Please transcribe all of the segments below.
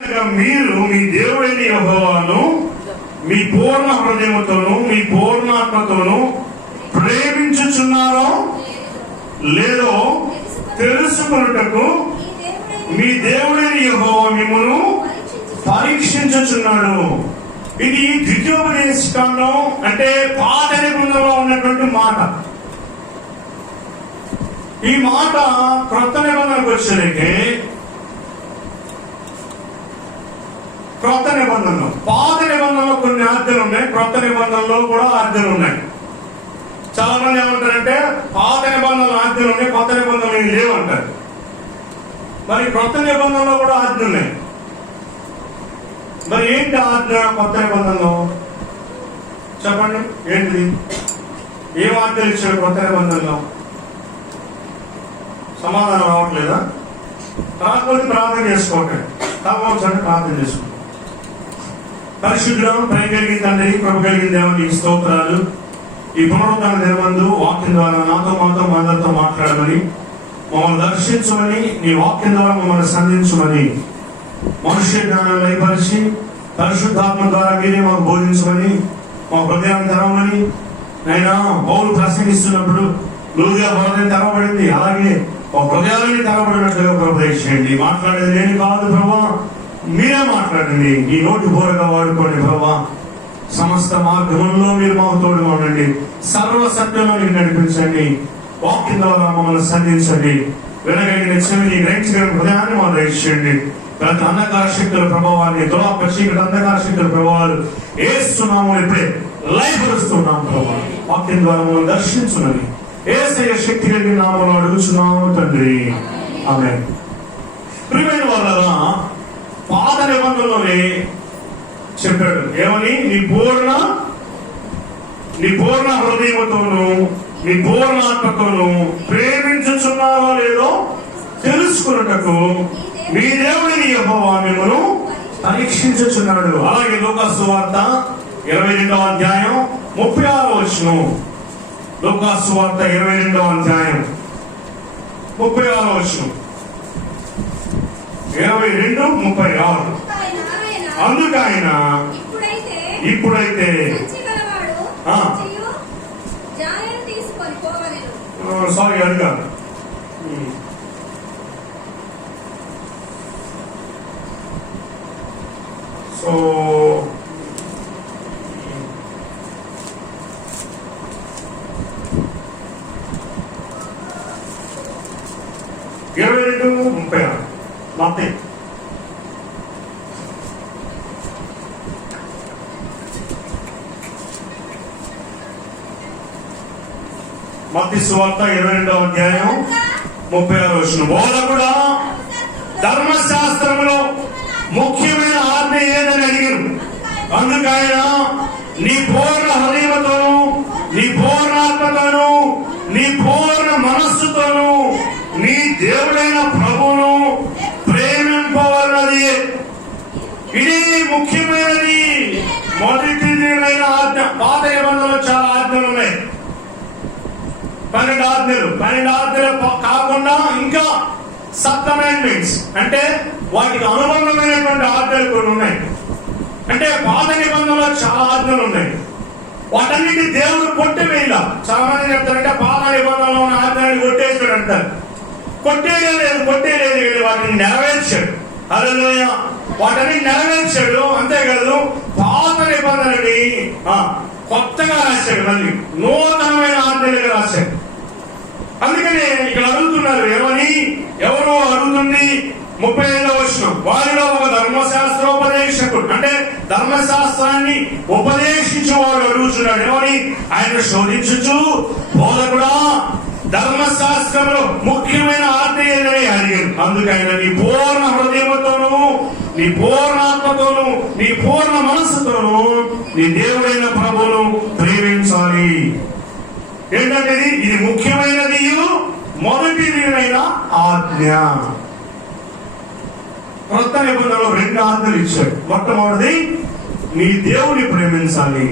మీరు మీ దేవుడైన యెహోవాను మీ పూర్ణ హృదయముతోను మీ పూర్ణాత్మతోను ప్రేమించుచున్నారో లేదో తెలుసుకొనుటకు మీ దేవుడైన యెహోవా మిమ్మును పరీక్షించుచున్నాడు. ఇది ద్వితీయోపదేశకాండం అంటే పాత నిబంధనలో ఉన్నటువంటి మాట. ఈ మాట క్రొత్త నిబంధనకు వచ్చేసరికి క్రొత్త నిబంధనలో పాత నిబంధనలో కొన్ని ఆజ్ఞలు ఉన్నాయి, క్రొత్త నిబంధనలో కూడా ఆజ్ఞలు ఉన్నాయి. చాలా మంది ఏమంటారంటే పాత నిబంధనలు ఆజ్ఞలు ఉన్నాయి, కొత్త నిబంధనలు లేవు అంటారు. మరి క్రొత్త నిబంధనలో కూడా ఆజ్ఞలు ఉన్నాయి. మరి ఏంటి ఆజ్ఞ కొత్త నిబంధనలో? చెప్పండి, ఏంటిది? ఏం ఆజ్ఞలు ఇచ్చాడు కొత్త నిబంధనలో? సమాధానం రావట్లేదా? రాకపోతే ప్రార్థన చేసుకోవటం, కాకపోతే ప్రార్థన చేసుకోండి. పరిశుద్ధుడు, ప్రేమ కలిగిన తండ్రి, కృప కలిగిన దేవుని స్తోత్రాలు. ఈ పునరుద్ధరణ దినమందు వాక్యం ద్వారా నాతో అందరితో మాట్లాడమని, మమ్మల్ని దర్శించమని, నీ వాక్యం ద్వారా మమ్మల్ని సంధించమని, మనుష్య జ్ఞానం లయపరిచి పరిశుద్ధాత్మ ద్వారా మీరే మాకు బోధించమని, మా హృదయాన్ని తెరవమని. నైనా పౌలు ప్రసంగిస్తున్నప్పుడు లోతుగా హృదయం తెరవబడింది, అలాగే మా హృదయాలని తెరవబడినట్లుగా ప్రవేశించండి. మాట్లాడేది నేను కాదు ప్రభా, మీరే మాట్లాడండి. ఈ నోటి బోరగా వాడుకోండి ప్రభా. సమస్త మార్గంలో మీరు మాకు తోడుగా ఉండండి. సర్వ సత్యంలో మీరు నడిపించండి. వాక్యం ద్వారా మమ్మల్ని సంధించండి. వినగలిగిన చెవిని, గ్రహించగలిగిన హృదయాన్ని మాకు దయచేయండి. ప్రతి అంధకార శక్తుల ప్రభావాన్ని, దురాపచీకటి అంధకార శక్తుల ప్రభావాలు ఏస్తున్నాము, ఇప్పుడే లయపరుస్తున్నాం ప్రభా. వాక్యం ద్వారా మమ్మల్ని దర్శించున్నది యేసయ్య శక్తి కలిగిన నామములో అడుగుచున్నాము తండ్రి, ఆమేన్. ప్రియమైన వాళ్ళరా, పాత నిబంధనలోనే చెప్పాడు ఏమని? నీ పూర్ణ హృదయముతోను నీ పూర్ణాత్మతోను ప్రేమించుచున్నారో లేదో తెలుసుకున్నటకు మీ దేవుడిని యెహోవా మిమ్మును పరీక్షించుచున్నాడు. అలాగే లూకాసు సువార్త 22వ అధ్యాయం 36వ వచనం. లూకాసు సువార్త 22వ అధ్యాయం 36వ వచనం. 22:36. అందుకు ఆయన ఇప్పుడైతే సారీ అడిగా సో 22:36 మత్తయి. మత్తయి సువార్త 22వ అధ్యాయం 36వ వచనం. బోధకుడా, ధర్మశాస్త్రములో ముఖ్యమైన ఆజ్ఞ ఏదని అడిగారు. అందుకైన నీ పూర్ణ హృదయముతోను నీ పూర్ణాత్మతోను నీ పూర్ణ మనస్సుతోను నీ దేవుడైన ప్రభువును ప్రేమింపవలనది. ఇది ముఖ్యమైనది, మొదటిదైన ఆజ్ఞ. పాత నిబంధనలో చాలా ఆజ్ఞలు ఉన్నాయి, 12 ఆజ్ఞలు. 12 ఆజ్ఞలు కాకుండా ఇంకా సబ్ కమాండ్మెంట్స్ అంటే వాటికి అనుబంధమైనటువంటి ఆజ్ఞలు కొన్ని ఉన్నాయి. అంటే పాత నిబంధనలో చాలా ఆజ్ఞలు ఉన్నాయి, వాటన్నిటి దేవుడు కొట్టివేయాల. చాలా మంది చెప్తారంటే పాత నిబంధనలో ఉన్న ఆజ్ఞలు కొట్టేసాడు అంటారు. కొట్టేయలేదు, వాటిని నెరవేర్చాడు. హల్లెలూయా, వాటిని నెరవేర్చాడు. అంతేకాదు పాత నిబంధనని కొత్తగా రాశాడు, మళ్ళీ నూతనమైన ఆజ్ఞలుగా రాశాడు. అందుకని ఇక్కడ అడుగుతున్నారు ఏమని? ఎవరో అడుగుతుంది 35వ వచనం. వారిలో ఒక ధర్మశాస్త్రోపదేశకుడు అంటే ధర్మశాస్త్రాన్ని ఉపదేశించేవాడు అడుగుతున్నాడు ఏమని? ఆయన శోధించుచు, బోధకుడా, ధర్మశాస్త్రంలో ముఖ్యమైన ఆజ్ఞ ఏదని అడిగారు. అందుకైనా నీ పూర్ణ హృదయముతోను నీ పూర్ణాత్మతోను నీ పూర్ణ మనస్సుతోను నీ దేవుడైన ప్రభువును ప్రేమించాలి. ఏంటంటే ఇది ముఖ్యమైనది, మొదటిదైన ఆజ్ఞ. కొత్త నిబంధనలో 2 ఆజ్ఞలు ఇచ్చాడు. మొట్టమొదటిది నీ దేవుని ప్రేమించాలి.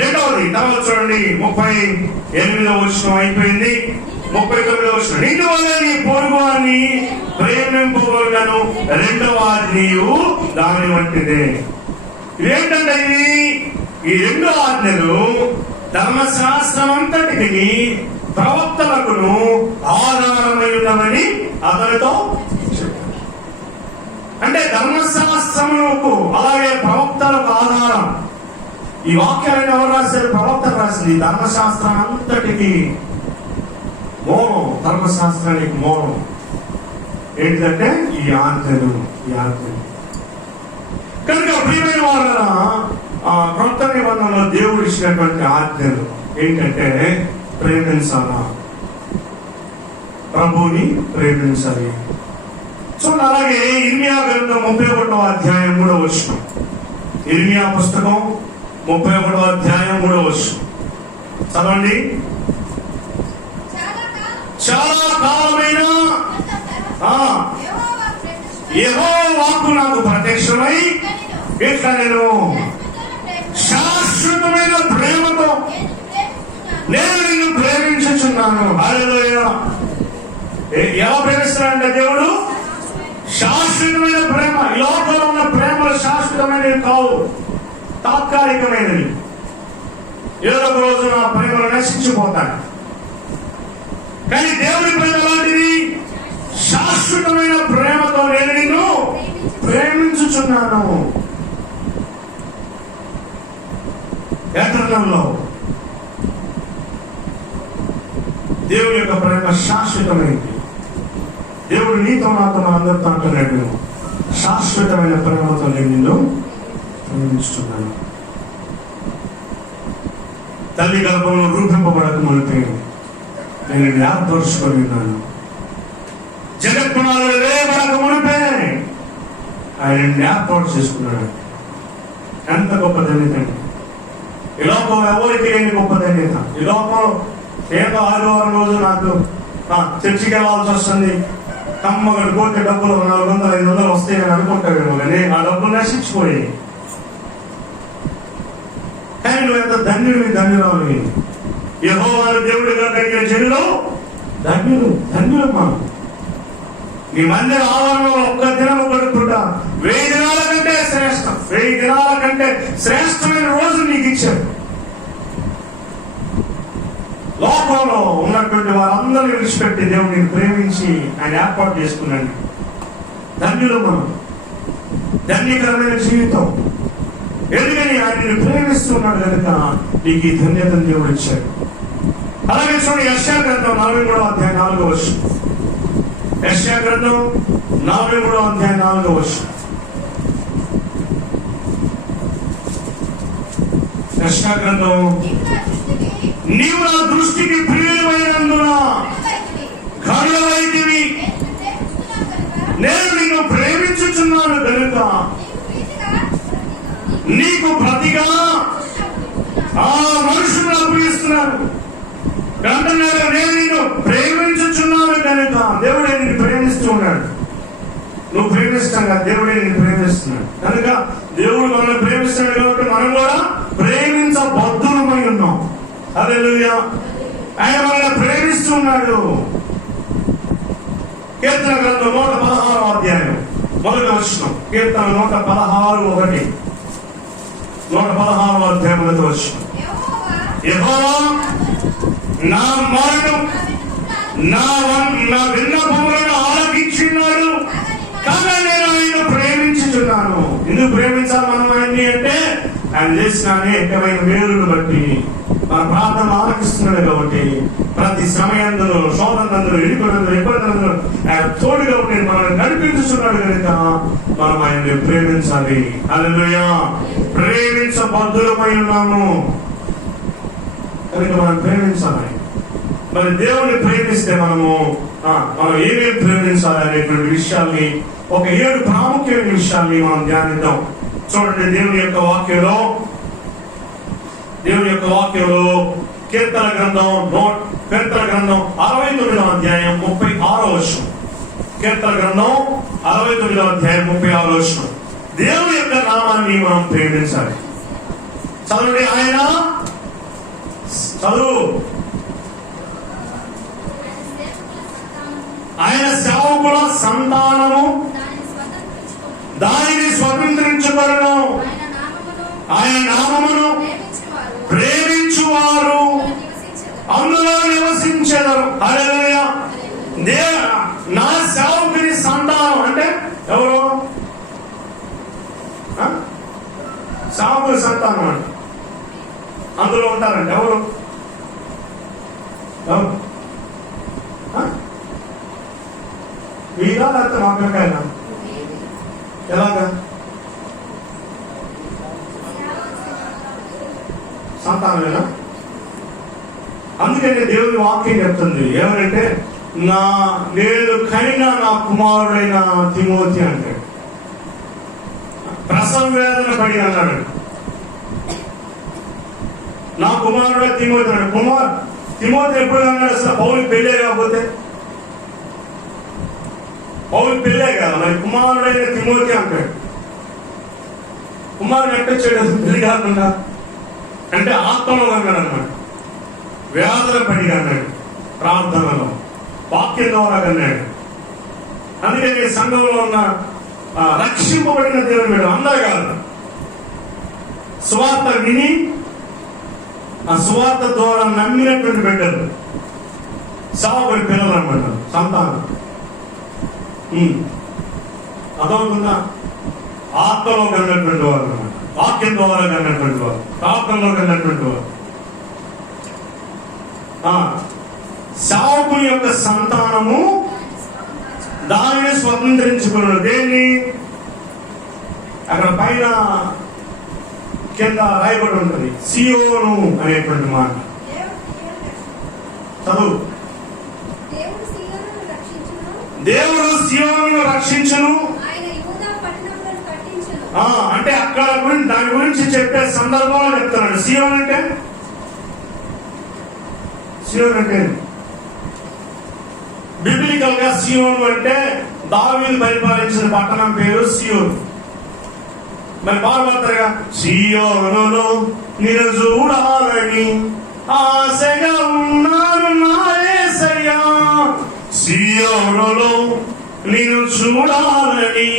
రెండవది తర్వాత చూడండి 38వ వచనం అయిపోయింది. 39వ వచనం, నిన్ను వలె నీ పొరుగు వారిని ప్రేమింపవలెను, రెండవ ఆజ్ఞయు దాని వంటిదే. ఇదేంటంటే ఈ రెండు ఆజ్ఞలు ధర్మశాస్త్రం అంతటికి ప్రవక్తలకును ఆధారమై ఉన్నవని అతనితో చెప్పారు. అంటే ధర్మశాస్త్రములకు అలాగే ప్రవక్తలకు ఆధారం. ఈ వాక్యాలను ఎవరు రాశారు? ప్రవక్తలు రాసింది. ధర్మశాస్త్రం అంతటికి మూలం, ధర్మశాస్త్రానికి మూలం ఏంటంటే ఈ ఆజ్ఞలు. కనుక ప్రియమైన వాళ్ళ కొత్త నిబంధనలో దేవుడు ఇచ్చినటువంటి ఆజ్ఞలు ఏంటంటే ప్రేమించాలా, ప్రభుని ప్రేమించాలి. చూడండి, అలాగే ఇర్మియా గ్రంథం 31వ అధ్యాయం 3వ వచనం. ఇర్మియా పుస్తకం 31వ అధ్యాయం 3వ వచనం చదవండి. చాలా కాలమైన యెహోవా వాక్కు నాకు ప్రత్యక్షమై ఇట్లా నేను శాశ్వతమైన ప్రేమతో నేను నిన్ను ప్రేమించుచున్నాను. హల్లెలూయా. ఎలా ప్రేమిస్తున్నాడంటే దేవుడు? శాశ్వతమైన ప్రేమ. ఈ లోకంలో ఉన్న ప్రేమలు శాశ్వతమైనవి కావు, తాత్కాలికమైనవి. ఏదో ఒక రోజు నా ప్రేమలు నశించిపోతాయి. కానీ దేవుడి ప్రేమ లాంటిది, శాశ్వతమైన ప్రేమతో నేను నిన్ను ప్రేమించుచున్నాను. ఎటర్నల్లో దేవుడి యొక్క ప్రేమ శాశ్వతమైనది. దేవుడు నీతో నాతో అందరితో అంటున్నాడు, శాశ్వతమైన ప్రేమతో నేను నిన్ను ప్రేమిస్తున్నాను. తల్లి గర్భంలో రూపింపబడక మునిపే నేను ఏర్పరుచుకొని ఉన్నాను. జగత్పునాలు వేయబడక మునిపే ఆయన ఏర్పాటు చేసుకున్నాడు. ఎంత గొప్ప ధన్యత అండి! ఈ లోకంలో ఎవరికి లేని గొప్ప ధన్యత. ఈ లోకంలో ఏదో ఆదివారం రోజు నాకు చర్చికి వెళ్ళాల్సి వస్తుంది, కమ్మగడు కోటి డబ్బులు 400, 500 వస్తాయని అనుకుంటావేమో, కానీ ఆ డబ్బులు నశించిపోయాయి. కానీ నువ్వు ఎంత ధన్యురాలు. యెహోవాను దేవుడిగా కలిగిన జనులు ధన్యులమ్మా. నీ మందిర ఆవరణలో ఒక్క దినం గడుపుకుంటా 1000 దినాల కంటే శ్రేష్టం. 1000 దినాల కంటే శ్రేష్టమైన రోజు నీకు ఇచ్చారు. లోకంలో ఉన్నటువంటి వారందరినీ విడిచిపెట్టి దేవుడిని ప్రేమించి ఆయన ఏర్పాటు చేసుకున్నాడు. ధన్యులు మనం. ధన్యకరమైన జీవితం. ఎందుకని ఆయన్ని ప్రేమిస్తున్నాడు కనుక నీకు ఈ ధన్యతను దేవుడు ఇచ్చాడు. అలాగే చూడండి, యెషయా గ్రంథం 43వ అధ్యాయం 4వ వచనం. యెషయా గ్రంథం 43వ అధ్యాయం 4వ వచనం. యెషయా గ్రంథం, నీవు నా దృష్టికి ప్రియులమైనందున ఘనుడవైతివి, నేను నిన్ను ప్రేమించుచున్నాను కనుక నీకు ప్రతిగా ఆ మనుషులను అప్పగిస్తున్నాను. అంటున్నాడు, నేను నిన్ను ప్రేమించుచున్నాను కనుక. దేవుడే నిన్ను ప్రేమిస్తూ ఉన్నాడు. నువ్వు ప్రేమిస్తాగా, దేవుడే నిన్ను ప్రేమిస్తున్నాడు కనుక. దేవుడు మనల్ని ప్రేమిస్తున్నాడు కాబట్టి మనం కూడా ప్రేమించబద్ధులమై ఉన్నాం. హల్లెలూయా. ఆయన మనల్ని ప్రేమిస్తున్నాడు. కీర్తన గ్రంథం 116వ అధ్యాయం 1వ వచనం. కీర్తన 116:1. 116వ అధ్యాయం 1వ వచనం. యెహోవా నా మరణం నా విన్నపములను ఆలకించున్నాడు కనుక నేను ఆయన ప్రేమించుచున్నాను. ఎందుకు ప్రేమించాలి మనం ఆయన్ని అంటే, ఆయన చేసిన అనేకమైన మేలును బట్టి మన ప్రార్థన ఆలకిస్తున్నాడు కాబట్టి. ప్రతి సమయంలో శోధనందరూ ఇరుకునందరూ ఇబ్బందులందరూ ఆయన తోడుగా ఉండి మనల్ని నడిపించుతున్నాడు కనుక మనం ఆయన్ని ప్రేమించాలి. హల్లెలూయా. ప్రేమించబద్ధులమై ఉన్నాము కనుక మనం ప్రేమించాలి. మరి దేవుని ప్రేమిస్తే మనం ఏమేమి ప్రేమించాలి అనేటువంటి విషయాల్ని, ఒక 7 ప్రాముఖ్యమైన విషయాల్ని మనం ధ్యానిద్దాం. చూడండి, దేవుని యొక్క వాక్యంలో కీర్తన గ్రంథం 69వ అధ్యాయం 36వ వచనం. కీర్తన గ్రంథం 69వ అధ్యాయం 36వ వచనం. దేవుని యొక్క నామాన్ని మనం ప్రేమించాలి. చదవండి, ఆయన చదువు. ఆయన సేవకుల సంతానము దానిని స్వతంత్రించుకొనును. ఆయన నామమును ప్రేమించువారు అందులో నివసించెదరు. హల్లెలూయా. నా సేవకుని సంతానం అంటే ఎవరు? సేవకుని సంతానం అంటే అందులో ఉంటారంటే ఎవరు? వీరా లేకపోతే మా పిల్లకాయనా? ఎలాగా? సంతానమేనా? అందుకని దేవుని వాక్యం చెప్తుంది ఏమంటే, నేను కైనా నా కుమారుడైన తిమోతి అంటే ప్రసవ వేదన పడి అన్నాడు. నా కుమారుడు తిమోతి అన్నాడు. తిమోతి ఎప్పుడు అన్నాడు? అసలు పౌలు పెళ్ళే కాకపోతే, పౌలు పెళ్ళే కాదు, మరి కుమారుడైన తిమోతి అంటాడు. కుమారుడు ఎట్టొచ్చాడు పెళ్లి కాకుండా? అంటే ఆత్మలో అన్నాడు అన్నమాట. వేదన పడి అన్నాడు, ప్రార్థనలో వాక్యం ద్వారా అన్నాడు. అందుకని సంఘంలో ఉన్న రక్షింపబడిన దేవుని బిడ్డ అందరూ కాదు, సువార్త విని ఆ సువార్త ద్వారా నమ్మినటువంటి బిడ్డలు సేవకుని పిల్లలు అన్నమాట, సంతానం. అదవుతుందా? ఆత్మలో కన్నటువంటి వారు అన్నమాట, వాక్యం ద్వారా కన్నటువంటి వారు, ప్రార్థనలో కన్నటువంటి వారు. సేవకుని యొక్క సంతానము దానిని స్వతంత్రించుకున్నాడు. దేన్ని? అక్కడ పైన కింద రాయబడి ఉంటుంది సియోను అనేటువంటి మాట. చదువు. దేవుడు సియోనును రక్షించును. అంటే అక్కడ గురించి దాని గురించి చెప్పే సందర్భంలో చెప్తున్నాడు. సియోన్ అంటే బిబ్లికల్ గా సియోను అంటే దావీదు పరిపాలించిన పట్టణం పేరు సియోను. మరి బాగుపడతారుగా, సియోనులో నిన్ను చూడాలని ఆశగా ఉన్నాను నా యేసయ్యా, సియోనులో నిన్ను చూడాలని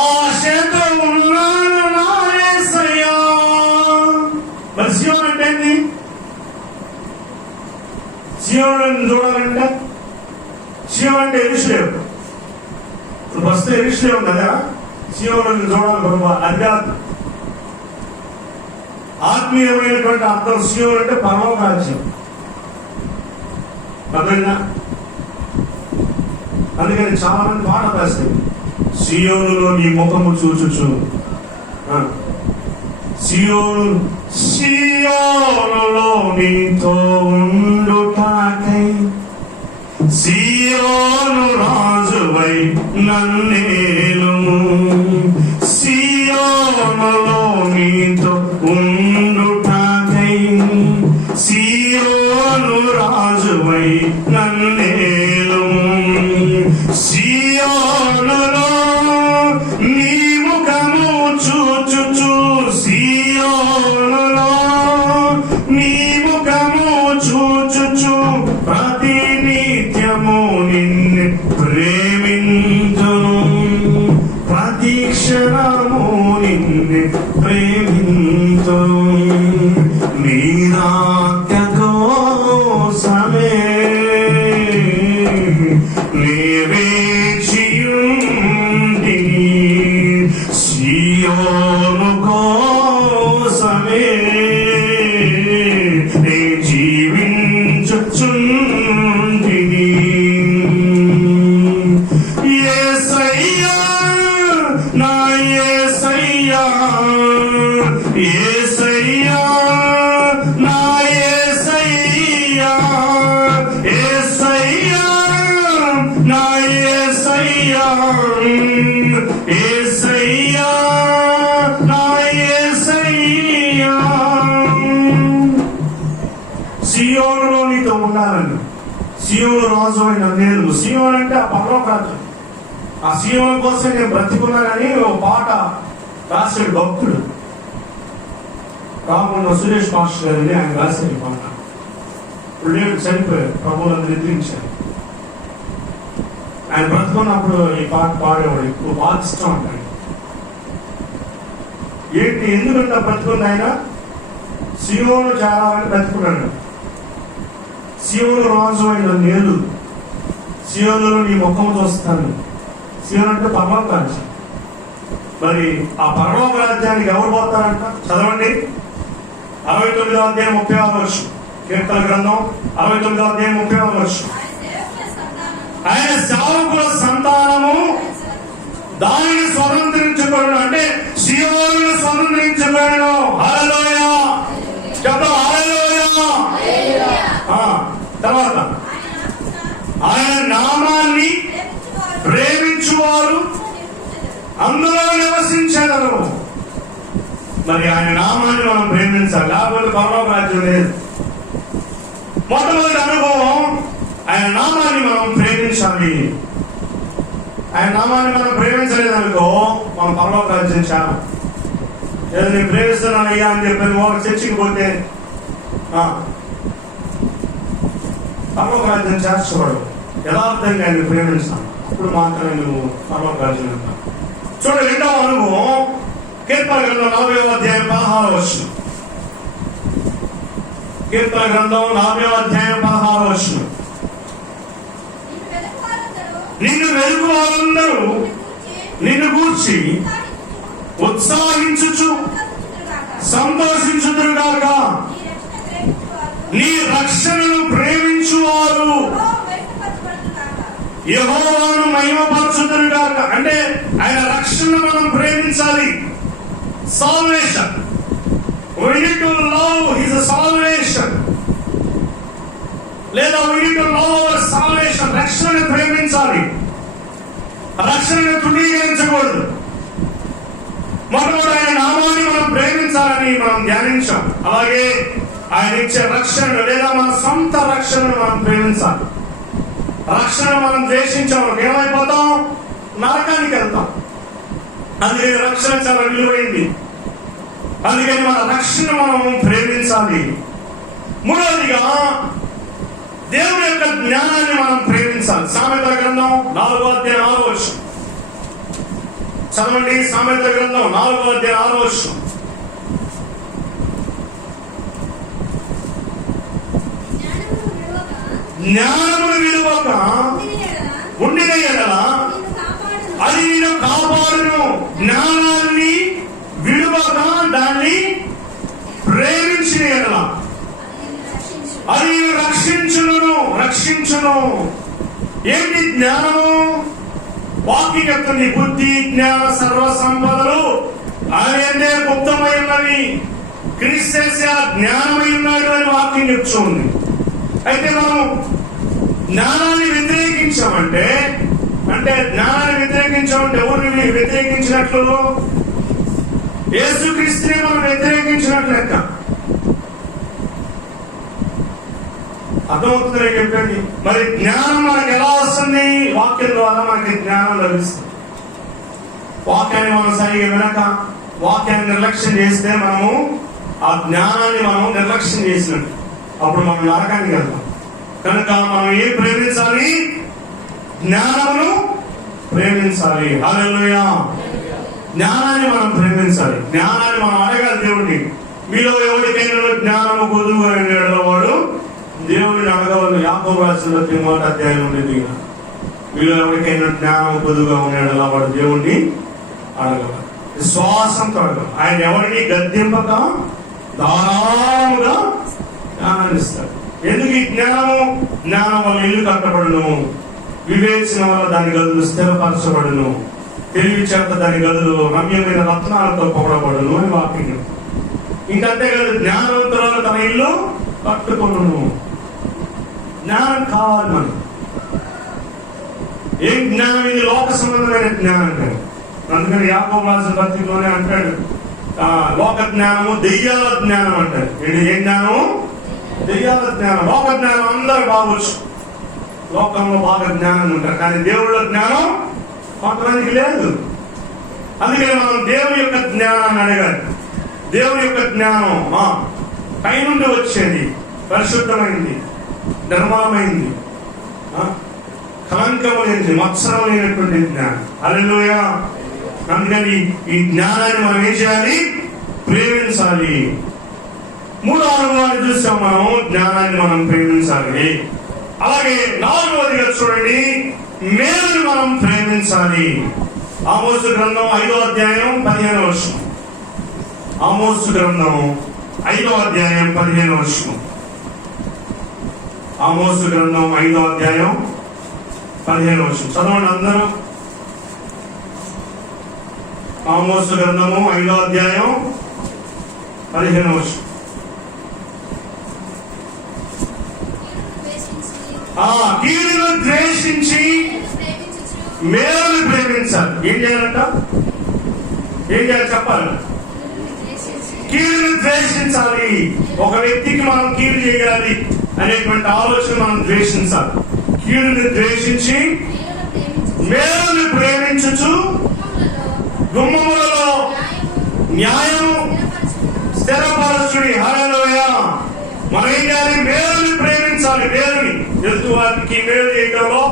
ఆశతో ఉన్నాను నా యేసయ్యా. మరి సియోను అంటే ఏంది? సియోను చూడాలంటే, సియోను అంటే యెరూషలేము. ఇప్పుడు వస్తే యెరూషలేము కదా, సియోను చూడాలి ప్రభా, అది కాదు. ఆత్మీయమైనటువంటి అర్థం సియోను అంటే పరలోక రాజ్యం. అర్థమైందా? అందుకని చాలా మంది పాట రాస్తారు, సియోనులో నీ ముఖము చూచుచు. సియోనులో నీతో ఉండుటాకై సియోను రాజువై నన్నేలు, సియోనులో నీతో ఉండుటాకై సియోను రాజువై నన్నేలు, సియోనులో నీ ముఖము చూచుచు, సియోనులో నీ ముఖము చూచుచు ప్రతినిత్యము నిన్ను ప్రేమించును, ప్రతి క్షణము నిన్ను ప్రేమించును, నీ రాక కోసమే వేచియుంటిని, సియోను కోసమే జీవించుచుంటిని. యేసయ్యా నా యేసయ్యా, యేసయ్యా నా యేసయ్యా, యేసయ్యా నా యేసయ్యా, యేసయ్యా నా యేసయ్యా. సియోనులో నీతో ఉండాలని, సియోను రాజు అయిన నేను. సియోను అంటే ఆ పరలోక రాజ్యం. ఆ సియోను కోసం నేను బ్రతికున్నా కానీ ఓ పాట రాశాడు భక్తుడు, రామన్న సురేష్ మాస్టర్ గారిని. ఆయన రాశాడు పాట. ఇప్పుడు నేను చనిపోయారు, ప్రభువులను నిద్రించారు. ఆయన బ్రతుకున్నప్పుడు ఈ పాట పాడేవాడు, ఇప్పుడు బాగా ఇష్టం అంటాడు. ఏంటి, ఎందుకంటే బ్రతుకుంది ఆయన? సియోను చాలా బ్రతుకున్నాడు. సియోను రాజు అయిన నేను, సియోనులో నీ ముఖం చూస్తాను. సియోను అంటే పరలోక రాజ్యం. మరి ఆ పరలోక రాజ్యానికి ఎవరు పోతారంట? చదవండి 69వ అధ్యాయం 36వ వచనం. కీర్తన గ్రంథం 69వ అధ్యాయం 36వ వచనం. ఆయన సేవకుల సంతానము దానిని స్వతంత్రించుకోను, అంటే సియోనును స్వతంత్రించుకోను. హల్లెలూయా చెప్తాం, హల్లెలూయా. తర్వాత ఆయన నామాన్ని ప్రేమించువారు అందులో నివసించగలరు. మరి ఆయన నామాన్ని మనం ప్రేమించాలి, లేకపోతే పరలోక రాజ్యం లేదు. మొట్టమొదటి అనుభవం, ఆయన నామాన్ని మనం ప్రేమించాలి. ఆయన నామాన్ని మనం ప్రేమించలేదనుకో మనం పరలోక రాజ్యం చాలా. ఏదో నేను ప్రేమిస్తున్నాను అయ్యా అని చెప్పి ఒక చర్చికి పోతే పరలోక రాజ్యం చేర్చబడు. యథార్థంగా ఆయన ప్రేమించాను, అప్పుడు మాత్రమే నువ్వు పరలోక రాజ్యం వెళ్తావు. చూడండి, రెండవ అనుభవం కీర్తన గ్రంథం 40వ అధ్యాయం 16వ వచనం. కీర్తన గ్రంథం 40వ అధ్యాయం 16వ వచనం. నిన్ను వెలుగు వారందరూ నిన్ను గూర్చి ఉత్సాహించుచు సంతోషించుదురుగాక. నీ రక్షణను ప్రేమించువారు యెహోవాను మహిమపరచుదురుగాక. అంటే ఆయన రక్షణ మనం ప్రేమించాలి. Salvation, we need to love his salvation, లేదా we need to love our salvation. రక్షణను ప్రేమించాలి, రక్షణను తృణీకరించకూడదు. మొట్టమొదటి ఆయన నామాన్ని మనం ప్రేమించాలని మనం ధ్యానించాం. అలాగే ఆయన ఇచ్చే రక్షణను లేదా మన సొంత రక్షణను మనం ప్రేమించాలి. రక్షణ మనం ద్వేషించాం, ఏమైపోతాం? నరకానికి వెళ్తాం. అందుకని రక్షణ చాలా విలువైంది. అందుకని మన రక్షణ మనం ప్రేమించాలి. మూడవదిగా దేవుని యొక్క జ్ఞానాన్ని మనం ప్రేమించాలి. సామెతల గ్రంథం 4వ అధ్యాయం 6వ వచనం చదవండి. సామెతల గ్రంథం 4వ అధ్యాయం 6వ వచనం. జ్ఞానమును విలువక ఉండిన ఎడల అది నేను కాపాడును. జ్ఞానాన్ని విలువక దాన్ని ప్రేమించిన ఎడల అది రక్షించును. ఏంటి జ్ఞానము? వాక్యం చెప్తుంది, బుద్ధి జ్ఞాన సర్వ సంపదలు ఆయనే గుప్తమై ఉన్నవి, క్రీస్తు ఆ జ్ఞానమై ఉన్నాడు అని వాక్యం చెప్తుంది. అయితే మనం జ్ఞానాన్ని వ్యతిరేకించామంటే, ఎవరిని వ్యతిరేకించినట్లు? యేసుక్రీస్తుని మనం వ్యతిరేకించినట్లు లెక్క. అర్థమవుతుంది నేను చెప్పండి. మరి జ్ఞానం మనకి ఎలా వస్తుంది? వాక్యం ద్వారా మనకి జ్ఞానం లభిస్తుంది. వాక్యాన్ని మనం సరిగా వినక వాక్యాన్ని నిర్లక్ష్యం చేస్తే మనము ఆ జ్ఞానాన్ని మనం నిర్లక్ష్యం చేసినట్టు, అప్పుడు మనం నరకానికి వెళ్తాం. కనుక మనం ఏం ప్రేమించాలి? జ్ఞానమును ప్రేమించాలి. హల్లెలూయా. జ్ఞానాన్ని మనం ప్రేమించాలి. జ్ఞానాన్ని మనం అడగాలి దేవుడిని. మీలో ఎవరికైనా జ్ఞానము కొదువుగా ఉండేవాడు వాడు దేవుడిని అడగవాలి. యాకోబు రాసిన 3వ అధ్యాయం ఉండేది. మీలో ఎవరికైనా జ్ఞానం కొదువుగా ఉండేలా వాడు దేవుడిని అడగవాలి, విశ్వాసంతో అడగాలి. ఆయన ఎవరిని గద్దింపక ధారాళముగా జ్ఞానాన్ని ఇస్తాడు. ఎందుకు ఈ జ్ఞానం వల్ల ఇల్లు కట్టబడును, వివేచన వల్ల దాని గదులు స్థిరపరచబడును, తెలివి చేత దాని గదులు రమ్యమైన రత్నాలతో పొగడబడును అని వాక్యం. ఇంకంతే కాదు, జ్ఞానవంతురాలు తన ఇల్లు కట్టుకొనును. జ్ఞానం కావాలి మనకు. ఏం జ్ఞానం? ఇది లోక సంబంధమైన జ్ఞానం కాదు. అందుకని యాకోబు రాసిన పత్రికలోనే అంటాడు, లోక జ్ఞానము దెయ్యాల జ్ఞానం అంటాడు. ఏం జ్ఞానము? దెయ్యాల జ్ఞానం. లోక జ్ఞానం అందరూ బాగొచ్చు, లోకంలో బాగా జ్ఞానం ఉంటారు, కానీ దేవుళ్ళ జ్ఞానం కొంతమందికి లేదు. అందుకని మనం దేవుని యొక్క జ్ఞానాన్ని అడగాలి. దేవుని యొక్క జ్ఞానం పైనుండి వచ్చేది, పరిశుద్ధమైంది, నిర్మలమైంది, కలంకము లేనిది, మత్సరం లేనటువంటి జ్ఞానం. హల్లెలూయా. అందుకని ఈ జ్ఞానాన్ని మనం ఏం చేయాలి? ప్రేమించాలి. మూడో అనుభవాన్ని చూస్తాం మనం, జ్ఞానాన్ని మనం ప్రేమించాలి. అలాగే నాలుగవదిగా చూడండి, మేలుని మనం ప్రేమించాలి. ఆమోసు గ్రంథం 5వ అధ్యాయం 15వ వచనం. ఆమోసు గ్రంథం 5వ అధ్యాయం 15వ వచనం. ఆమోసు గ్రంథం 5వ అధ్యాయం 15వ వచనం చదవండి అందరూ. ఆమోసు గ్రంథము 5వ అధ్యాయం 15వ వచనం. కీడును ద్వేషించి మేలుని ప్రేమించాలి. ఏం చేయాలంట? ఏం చేయాలి చెప్పాలి? కీడును ద్వేషించాలి. ఒక వ్యక్తికి మనం కీడు చేయాలి అనేటువంటి ఆలోచన మనం ద్వేషించాలి. కీడుని ద్వేషించి మేలుని ప్రేమించుచు గుమ్మములలో న్యాయము స్థిరపరచుడి. హల్లెలూయా. మనం ఏం చేయాలి? మేలుని ప్రేమించాలి. మేలుని ఎదుటి వారికి మేలు చేయడంలో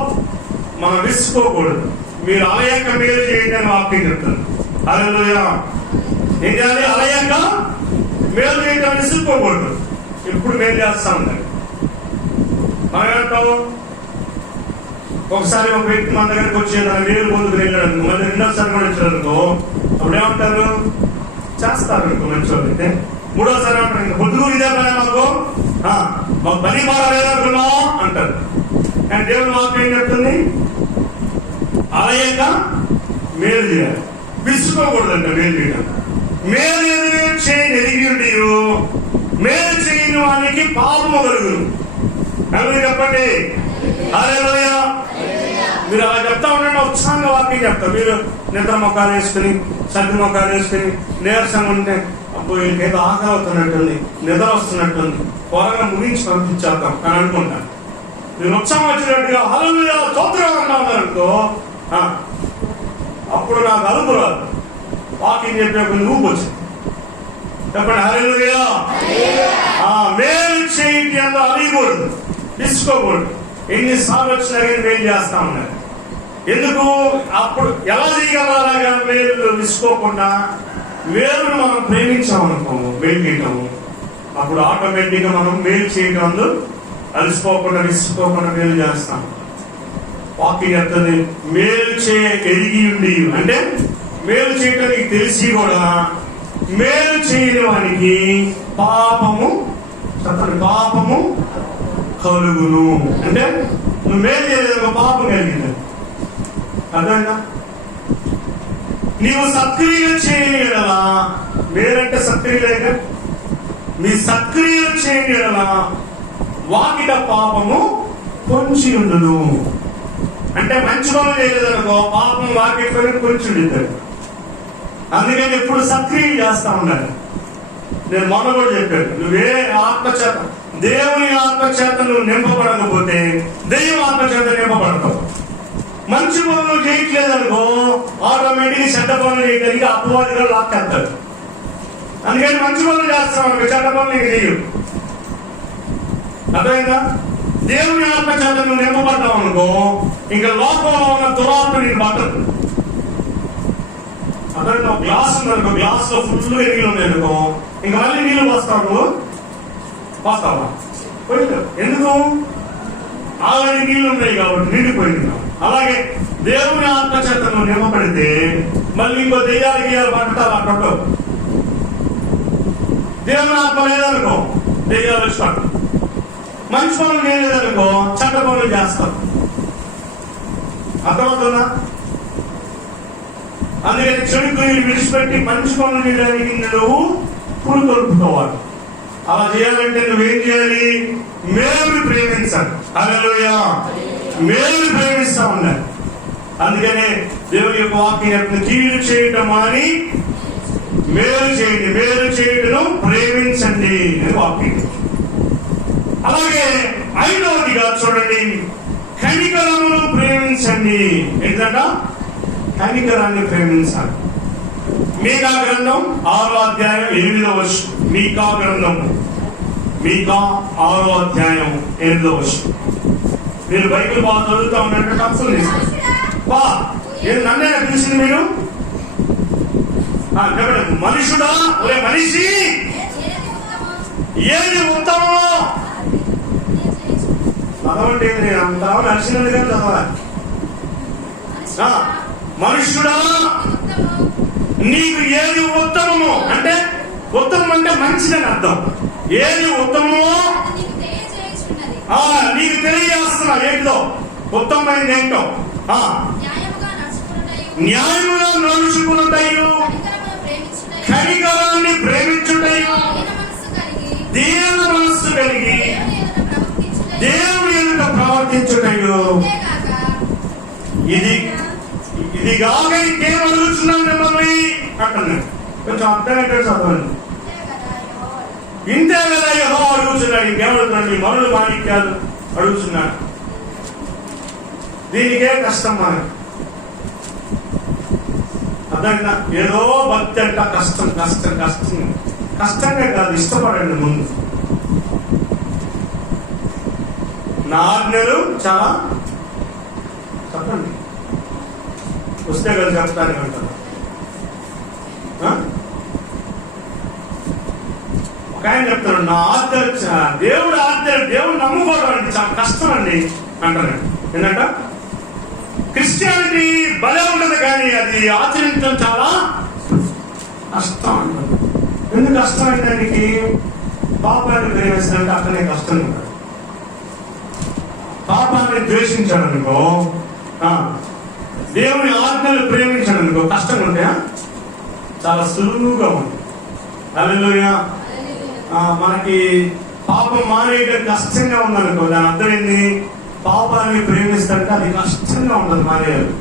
మనం విసుకోకూడదు. మీరు అలయక మేలు చేయడం వాక్యం చెప్తాను. హల్లెలూయా. ఏం చేయాలి? అలయక మేలు చేయడం విసుకోకూడదు. ఇప్పుడు మేలు చేస్తా ఉండాలి. మనం ఏమంటావు? ఒకసారి ఒక వ్యక్తి మన దగ్గరికి వచ్చి మేలు ముందుకు వెళ్ళాడు, మళ్ళీ రెండోసారి కూడా వచ్చారనుకో, అప్పుడు ఏమంటారు? చేస్తారు అనుకో మంచి అయితే. మూడోసారి అంటారు, పొద్దుగు ఇదే పని మాకు పని బాగాలేదనుకున్నాం అంటారు. కానీ దేవుడు మాకు ఏం చెప్తుంది? అలయక మేలు చేయాలి, విసుకోకూడదంట మేలు చేయడం. మేలు చేయని ఎదిగి మేలు చేయని వానికి పాపము కలుగును. మీరు చెప్పండి. హల్లెలూయా. మీరు అలా చెప్తా ఉండండి, ఉత్సాహంగా వాక్యం చెప్తారు. మీరు నిద్ర మొక్కలు వేసుకుని, సర్ది మొక్కలు వేసుకుని నీరసంగా ఉంటే, అప్పుడు వీళ్ళకి ఏదో ఆకలి అవుతున్నట్టుంది, నిద్ర వస్తున్నట్టుంది, త్వరగా ముగించి పంపించేద్దాం అని అనుకుంటాను. మీరు ఉత్సాహం వచ్చినట్టుగా హల్లెలూయా స్తోత్రం అన్నారనుకో, అప్పుడు నాకు అలుపు రాదు. వాక్యం చెప్పే కొన్ని ఊపు వచ్చింది. చెప్పండి హల్లెలూయా. మేలు చేయండి అందులో అలిగకూడదు, తీసుకోకూడదు. ఎన్నిసార్లు వచ్చినా కానీ మేలు చేస్తా ఉన్నారు. ఎందుకు? అప్పుడు ఎలా చేయగలరాగా మేలు విసుకోకుండా మేలును మనం ప్రేమించామనుకో, మేలు చేయటము, అప్పుడు ఆటోమేటిక్ గా మనం మేలు చేయటం అందు అలసిపోకుండా విసుకోకుండా మేలు చేస్తాం. వాక్యం చెప్తుంది, మేలు ఎరిగి ఉండి అంటే మేలు చేయటానికి తెలిసి కూడా మేలు చేయని వానికి పాపము కలుగును. అంటే నువ్వు మేలు చేయలేదు, ఒక పాపం కలిగింది. అర్థమైందా? నీవు సక్రియం చేయని ఎడలా, మేలంటే సక్రియలేక, నీ సక్రియం చేయని ఎడలా వాకిట పాపము పొంచి ఉండును. అంటే మంచి పనులు చేయలేదనుకో, పాపం వాకిట్లోనే పొంచి ఉండిద్దాడు. అందుకని ఎప్పుడు సక్రియం చేస్తా ఉండాలి. నేను మొన్న కూడా చెప్పాను, నువ్వే ఆత్మచేత, దేవుని ఆత్మచేత నువ్వు నింపబడకపోతే దైవం ఆత్మచేత నింపబడతావు. మంచి పనులు చేయట్లేదనుకో, ఆటోమేటిక్ చెడ్డ పనులు చేయడానికి అపవాదిగా లాక్కేస్తాడు. అందుకని మంచి పనులు చేస్తాం, చెడ్డ పనులు నీకు చేయవు. అర్థమైందా? దేవుని ఆత్మచేత నువ్వు నింపబడ్డావు అనుకో, ఇంకా లోకంలో ఉన్న దురాత్మ నీకు పట్టదు. అర్థమైందా? గ్లాస్ ఉందనుకో, గ్లాస్ లో ఫుల్ నీళ్ళు ఉన్నాయి అనుకో, ఇంకా మళ్ళీ నీళ్ళు పోస్తావు, పోస్తావా? పోయిందా? ఎందుకు? ఆల్రెడీ నీళ్ళు ఉన్నాయి కాబట్టి నిండిపోయింది. అలాగే దేవుని ఆత్మచేత నువ్వు నింపబడితే మళ్ళీ ఇంకో దెయ్యాలు పట్టాలి. అక్కడో దేవుని ఆత్మ లేదనుకో, దెయ్యాలు వచ్చినట్టు. మంచి పనులు చేయలేదనుకో, చెడ్డ పనులు చేస్తాం. అర్థమవుతుందా? అందుకని చెడు క్రియలు విడిచిపెట్టి మంచి పనులు చేయడానికి నువ్వు పురుకొల్పుకోవాలి. అలా చేయాలంటే నువ్వేం చేయాలి? మేలుని ప్రేమించాలి. హల్లెలూయా. మేలుని ప్రేమిస్తా ఉండాలి. అందుకనే దేవుని యొక్క వాక్యం కీడు చేయటం అని మేలు చేయండి, మేలు చేయటం ప్రేమించండి అని వాక్యం. అలాగే ఐదవదిగా చూడండి, కనికరమును ప్రేమించండి. ఏంటంట? కనికరాన్ని ప్రేమించాలి. మీకా గ్రంథం 6వ అధ్యాయం 8వ వచనం. మీకా గ్రంథం, మీకా 6వ అధ్యాయం 8వ వచనం. మీరు బైబిల్ బాగా చదువుతా ఉన్నట్టు టప్సులు తీసుకోండి. బా ఏది నన్నేనా పిలిచింది మీరు? చెప్పండి, మనుషుడా, ఒరే మనిషి, ఏది ఉత్తమో చదవండి. నేను అంతా నడిచినది కానీ చదవాలి. మనుష్యుడా, నీకు ఏది ఉత్తమము అంటే, ఉత్తమం అంటే మంచిదని అర్థం. ఏది ఉత్తమమో నీకు తెలియజేస్తున్నా. ఏంటో ఉత్తమమైనది ఏంటో? న్యాయముగా నడుచుకున్నటయు, కనికరాన్ని ప్రేమించుటయు, దీన మనస్సు కలిగి దేవుని ఎదుట ప్రవర్తించుటయు, ఇది కాక ఇంకేం అడుగుతున్నాను మిమ్మల్ని అంటున్నాడు. కొంచెం అర్థమైతే చదవండి. ఇంతే కదా యెహోవా అడుగుతున్నాడు. ఇంకేమడుగుతున్నాడు? మరులు మాణిక్యాలు అడుగుతున్నాడు. దీనికే కష్టం మనకి. అర్థంగా ఏదో భక్తి అంట కష్టం కష్టం కష్టం. కష్టంగా కాదు, ఇష్టపడండి ముందు. నా ఆజ్ఞలు చాలా చెప్పండి, వస్తే కదా చెప్తాను అంటారు. ఒక ఆయన చెప్తాడు, నా ఆజ్ఞలు దేవుడు ఆజ్ఞలు దేవుడు నమ్ముకోవడం అంటే చాలా కష్టం అండి అంటారు. ఏంటంట క్రిస్టియానిటీ భలే ఉండదు కానీ అది ఆచరించడం చాలా కష్టం అంటారు. ఎందుకు కష్టం అంటే దానికి పాపాన్ని ప్రేమిస్తాడంటే అక్కడే కష్టం ఉంటాడు. పాపాన్ని ద్వేషించాడు అనుకో, దేవుని ఆజ్ఞలు ప్రేమించాడు అనుకో, కష్టంగా ఉంటాయా? చాలా సులువుగా ఉంది. హల్లెలూయా. మనకి పాపం మానేయడం కష్టంగా ఉందనుకో, దాని అర్థం ఏంటి? పాపాన్ని ప్రేమిస్తుంటే అది కష్టంగా ఉండదు మానేయాలి.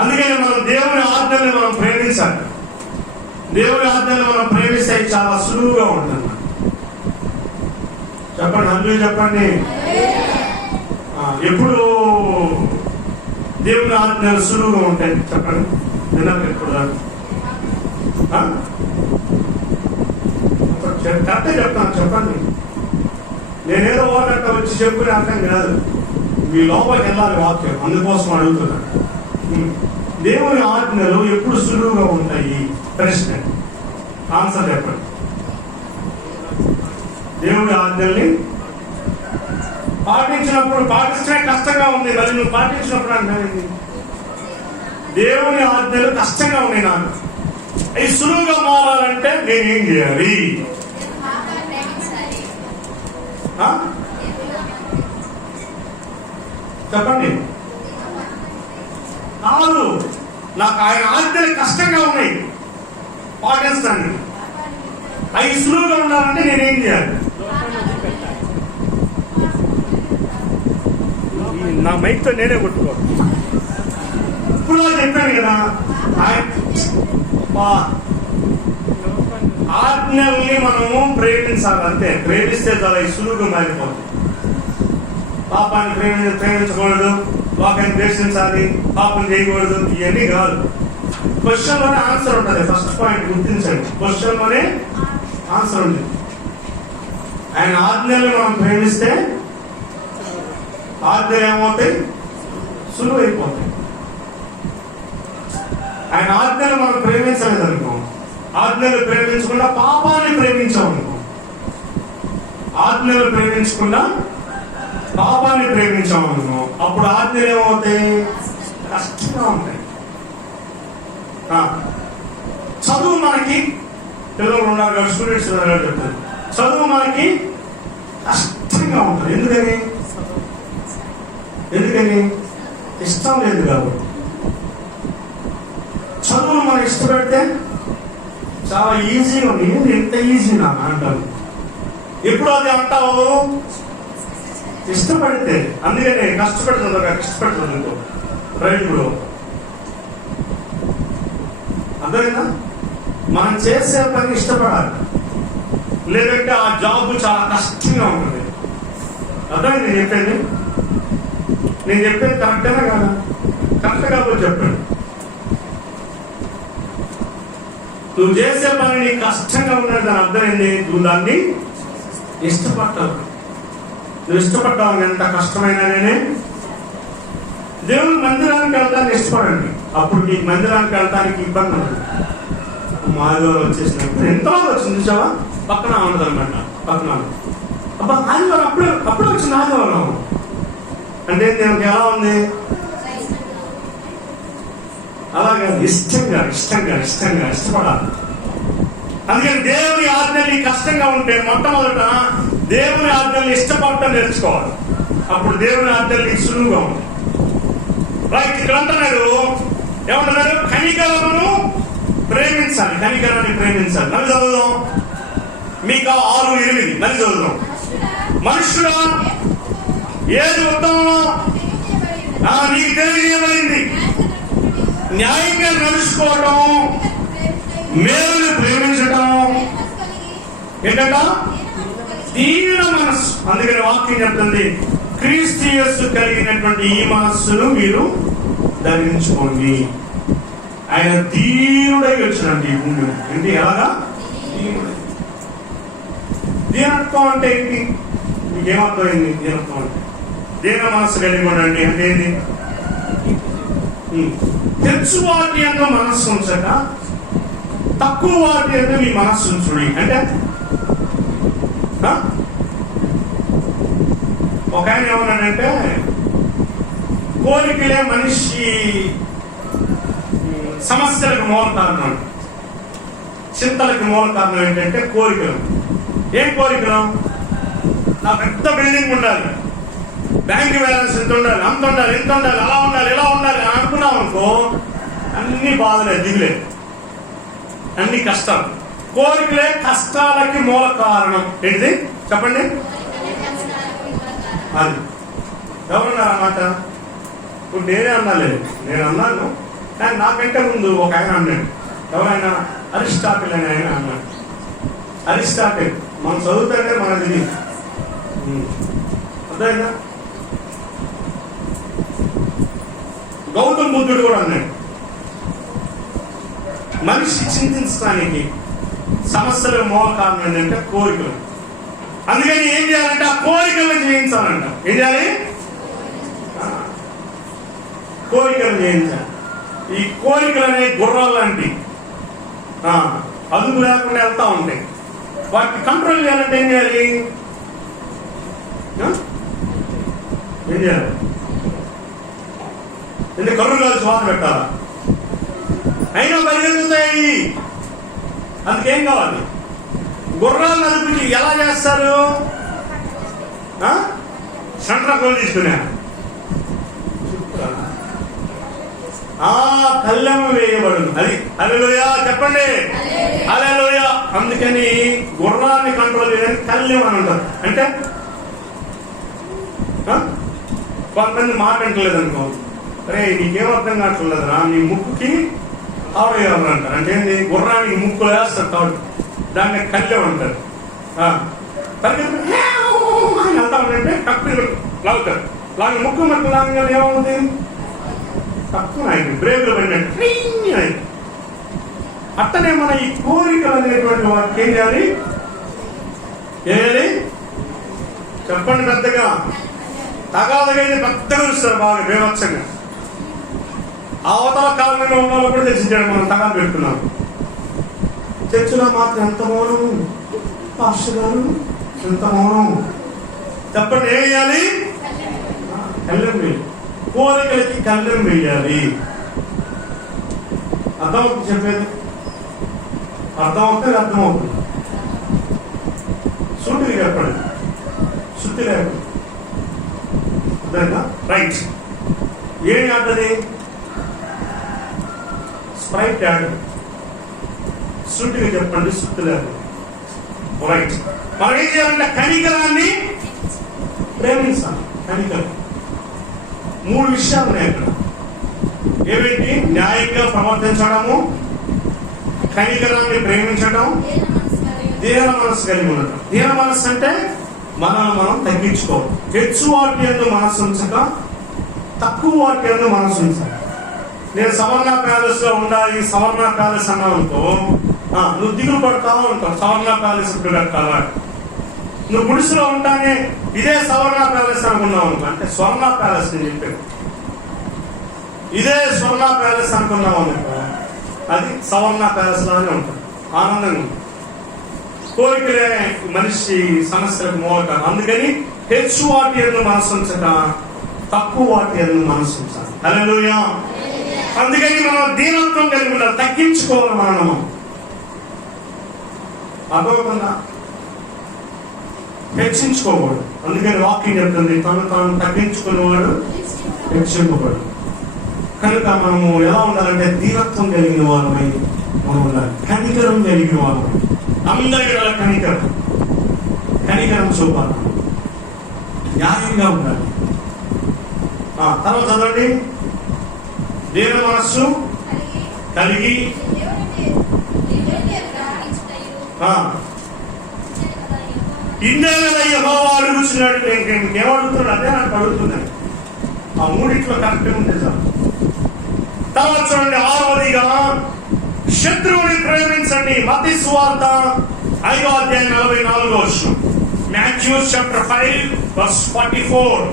అందుకని మనం దేవుని ఆజ్ఞల్ని మనం ప్రేమించాలి. దేవుని ఆజ్ఞల్ని మనం ప్రేమిస్తే చాలా సులువుగా ఉంటుంది. చెప్పండి, హల్లెలూయా చెప్పండి. ఎప్పుడు దేవుని ఆజ్ఞలు సులువుగా ఉంటాయి చెప్పండి. విన్నాక ఎప్పుడు కరెక్టే చెప్తాను చెప్పండి. నేనేదో ఓటంట వచ్చి చెప్పుకునే అర్థం కాదు. మీ లోపలికి వెళ్ళాలి వాక్యం, అందుకోసం అడుగుతున్నాను. దేవుని ఆజ్ఞలు ఎప్పుడు సులువుగా ఉంటాయి? ప్రశ్న, ఆన్సర్ చెప్పండి. దేవుని ఆజ్ఞల్ని పాటించినప్పుడు, పాటించడమే కష్టంగా ఉంది, మరి నువ్వు పాటించినప్పుడు అంటే దేవుని ఆజ్ఞలు కష్టంగా ఉన్నాయి. నాకు అవి సులువుగా మారాలంటే నేనేం చేయాలి? చెప్పండి. కాదు, నాకు ఆయన ఆజ్ఞలు కష్టంగా ఉన్నాయి, పాటిస్తాను. అవి సులువుగా ఉండాలంటే నేనేం చేయాలి? నా మైక్తో నేనే కొట్టుకోవాలి. ఇప్పుడు చెప్పాను కదా, ఆజ్ఞల్ని మనము ప్రేమించాలి అంతే. ప్రేమిస్తే చాలా సులువుగా మారిపోతుంది. పాపాన్ని ప్రేమించకూడదు, పాపాన్ని ద్వేషించాలి, పాపం చేయకూడదు, ఇవన్నీ కాదు. క్వశ్చన్ లోనే ఆన్సర్ ఉంటుంది. ఫస్ట్ పాయింట్ గుర్తించండి, క్వశ్చన్ లోనే ఆన్సర్ ఉంటుంది. ఆయన ఆజ్ఞల్ని మనం ప్రేమిస్తే ఆజ్ఞలు ఏమవుతాయి? సులువు అయిపోతాయి. ఆయన ఆజ్ఞలు మనం ప్రేమించలేదు అనుకో, ఆజ్ఞలు ప్రేమించకుండా పాపాన్ని ప్రేమించామనుకో, ఆజ్ఞలు ప్రేమించకుండా పాపాన్ని ప్రేమించామనుకో, అప్పుడు ఆజ్ఞలు ఏమవుతాయి? కష్టంగా ఉంటాయి. చదువు మనకి, పిల్లలు ఉన్నారు కదా, స్టూడెంట్స్ చెప్తారు, చదువు మనకి కష్టంగా ఉంటుంది. ఎందుకని ఇష్టం లేదు కాబట్టి. చదువును మనం ఇష్టపడితే చాలా ఈజీగా ఉంది. ఎంత ఈజీనా అంటారు. ఎప్పుడు అది అంటావు? ఇష్టపడితే. అందుకని కష్టపడుతుంది, ఇష్టపడుతుంది రైతులు. అర్థమైందా? మనం చేసే పని ఇష్టపడాలి, లేదంటే ఆ జాబ్ చాలా కష్టంగా ఉంటుంది. అర్థమైంది నేను చెప్పేది కరెక్టేనా కదా? కరెక్ట్ కాకపోతే చెప్పండి. నువ్వు చేసే పని నీకు కష్టంగా ఉన్నది, దాని అర్థం ఏంటి? నువ్వు దాన్ని ఇష్టపడతావు. నువ్వు ఇష్టపడ్డావు ఎంత కష్టమైనా నేనే దేవుని మందిరానికి వెళ్ళడానికి ఇష్టపడండి. అప్పుడు నీకు మందిరానికి వెళ్ళడానికి ఇబ్బంది ఉండదు. ఆదివారం వచ్చేసినప్పుడు ఎంతమంది వచ్చింది చూసావా? పక్కన ఉండదు అనమాట. పక్కన అబ్బా ఆదివారం అప్పుడే వచ్చింది ఆదివారం అంటే దేవునికి ఎలా ఉంది? అలాగే ఇష్టపడాలి. అందుకని దేవుని ఆజ్ఞలు కష్టంగా ఉంటే మొట్టమొదట దేవుని ఆజ్ఞలు ఇష్టపడటం నేర్చుకోవాలి. అప్పుడు దేవుని ఆజ్ఞలు సులువుగా ఉంటాయి. రైట్, ఇక్కడ అంటున్నాడు, ఏమంటున్నాడు? కనికరమును ప్రేమించాలి. కనికరాన్ని ప్రేమించాలి. మళ్ళీ చదువుదాం. మీకు 6:8 మళ్ళీ చదువుదాం. మనుషుడా ఏది ఉత్తమమో నీకు తెలియజేయబడింది. న్యాయంగా నడుచుకోవడం, మేలుని ప్రేమించడం, ఏంటంట? దీన మనస్సు. అందుకని వాక్యం చెప్తుంది, క్రీస్తు యేసు కలిగినటువంటి ఈ మనస్సును మీరు ధరించుకోండి. ఆయన దీనుడై వచ్చినట్టు ఈ భూమి. ఏంటి? ఎలాగా? దీనత్వం అంటే ఏంటి? మీకేమర్థమైంది? దీనత్వం అంటే దీన మనస్సు కలిగి ఉండండి అంటే ఏంటి? తెచ్చు వాటి యందు మనస్సు ఉంచక తక్కువ వాటి యందు మీ మనస్సు ఉంచుడి. అంటే ఒక ఆయన ఏమన్నాడంటే, కోరికలే మనిషి సమస్యలకు మూల కారణం, చింతలకు మూల కారణం ఏంటంటే కోరికలు. ఏం కోరికలు? నా పెద్ద బిల్డింగ్ ఉండాలి, బ్యాంక్ బ్యాలెన్స్ ఎంత ఉండాలి, అంత ఉండాలి, ఇంత ఉండాలి, అలా ఉండాలి, ఇలా ఉండాలి అని అనుకున్నాం అనుకో, అన్ని బాధలే, దిగులే, అన్ని కష్టాలు. కోరికలే కష్టాలకి మూల కారణం. ఏంటిది చెప్పండి? అది ఎవరున్నారు అన్నమాట? ఇప్పుడు నేనే అన్నాలేదు, నేను అన్నాను, కానీ నాకంటే ముందు ఒక ఆయన అన్నాడు. ఎవరైనా? అరిస్టాటిల్ అని ఆయన అన్నాడు. అరిస్టాటిల్ మనం చదువుతుంటే మనది అర్థమైందా? గౌతమ్ బుద్ధుడు కూడా అన్నాడు, మనిషి చింతించడానికి సమస్యల మూల కారణం ఏంటంటే కోరికలు. అందుకని ఏం చేయాలంటే ఆ కోరికలను జయించాలంట. ఏం చేయాలి? కోరికలు జయించాలి. ఈ కోరికలు అనే గుర్రాలు లాంటి అదుపు లేకుండా వెళ్తా ఉంటాయి. వాటిని కంట్రోల్ చేయాలంటే ఏం చేయాలి? ఏం చేయాలి? ఎందుకు కర్రు కాదు శ్వాస పెట్టాలా? అయినా పరిగెత్తుతాయి. అందుకేం కావాలి? గుర్రాలను అదుపుకి ఎలా చేస్తారు? సెంటర్ కోల్ తీసుకున్నా కళ్ళెం వేయబడును. అది హల్లెలూయా చెప్పండి, హల్లెలూయా. అందుకని గుర్రాన్ని కంట్రోల్ చేయడానికి కళ్ళెం అని ఉంటారు. అంటే కొంతమంది మాట అంటలేదు అనుకో, అరే నీకేం అర్థం కావట్లేదురా, నీ ముక్కుకి తాడు వేయాలని అంటారు. అంటే ఏంటి? గుర్రానికి ముక్కు వేస్తారు తాడు, దాన్ని కళ్ళెం అంటారు. వెళ్తా ఉంటే టక్కుని లాగుతారు. లాగి ముక్కు మట్టు లాగా ఏమవుతుంది? తక్కువ అయింది, బ్రేకులు పడినట్టు అయింది. అట్టనే మన ఈ కోరికలు అనేటువంటి వాటికి ఏం చేయాలి? చేయాలి చెప్పండి పెద్దగా. తగాదగైతే పెద్దగా చూస్తారు, బాగా బీభత్సంగా. అవతల కాలంలో ఉన్న వాళ్ళు కూడా చర్చించాడు. మనం తగాద పెట్టుకున్నాం. చర్చలో మాత్రం ఎంత మౌనం, పాస్టర్ గారు ఎంత మౌనం. చెప్పండి ఏం వేయాలి? కళ్ళెం వేయాలి. కోరికలకి కళ్ళెం వేయాలి. అర్థమవుతుంది చెప్పేది? అర్థమవుతుంది, అర్థమవుతుంది. సూటిగా చెప్పండి, శుద్ధి లేకుండా. అర్థమైందా? రైట్. ఏమి ఆటది? Sprite ad. శుద్ధిగా చెప్పండి, శుద్ధి లేకుండా. రైట్. మనం ఏం చేయాలంటే కనికరాన్ని ప్రేమించాలి. కనికరం 3 విషయాలు ఉన్నాయి అక్కడ. ఏమిటి? న్యాయంగా ప్రవర్తించడము, కనికరాన్ని ప్రేమించడం, దీన మనస్సు కలిగి ఉండటం. దీన మనస్సు అంటే మనం తగ్గించుకోవాలి. హెచ్చు వాటి యందు మనస్సు ఉంచక తక్కువ వాటి యందు మనస్సు ఉంచాలి. నేను సవర్ణ ప్యాలెస్ లో ఉండాలి, సవర్ణ ప్యాలెస్ అన్నావుతో నువ్వు దిగులు పడతావు ఉంటావు. సవర్ణ ప్యాలెస్ ఇప్పుడు కట్టాలా? నువ్వు గుడిసెలో ఉంటానే ఇదే సవర్ణ ప్యాలెస్ అనుకున్నావు అనుకో, అంటే స్వర్ణ ప్యాలెస్ నేను చెప్పాను, ఇదే స్వర్ణ ప్యాలెస్ అనుకున్నావు అనుకో, అది సవర్ణ ప్యాలెస్ లానే ఉంటుంది, ఆనందంగా ఉంటుంది. కోరికలే మనిషి సమస్యలకు మూలకాలు. అందుకని హెచ్చు వాటి యందు మనసు ఉంచక తక్కువ వాటి యందు మనసు ఉంచాలి. హల్లెలూయా. అందుకని మనం దీనత్వం కలిగి ఉండాలి, తగ్గించుకోవాలి మనం అదొకన్నా హెచ్చించుకోకూడదు. అందుకని వాక్యం చెప్తుంది, తను తాను తగ్గించుకునేవాడు హెచ్చింపబడు. కనుక మనము ఎలా ఉండాలంటే దీనత్వం కలిగిన వాళ్ళమై మనం ఉండాలి, కనికరం కలిగిన వాళ్ళమై, అందరి కనికరం చూపాలి, న్యాయంగా ఉండాలి. తర్వాత చదవండి, దీన మనస్సు కలిగి ఇందే కదా యెహోవా అడుగుతున్నాడు. ఇంకేమడుగుతున్నాడు? అదే నాకు అడుగుతున్నాను. ఆ మూడిట్లో కరెక్ట్ ఉంటే చాలు. తర్వాత చూడండి, 6వదిగా శత్రువుని ప్రేమించండి. మత్తయి సువార్త 5వ అధ్యాయం 44వ వచనం. Matthew chapter 5:44.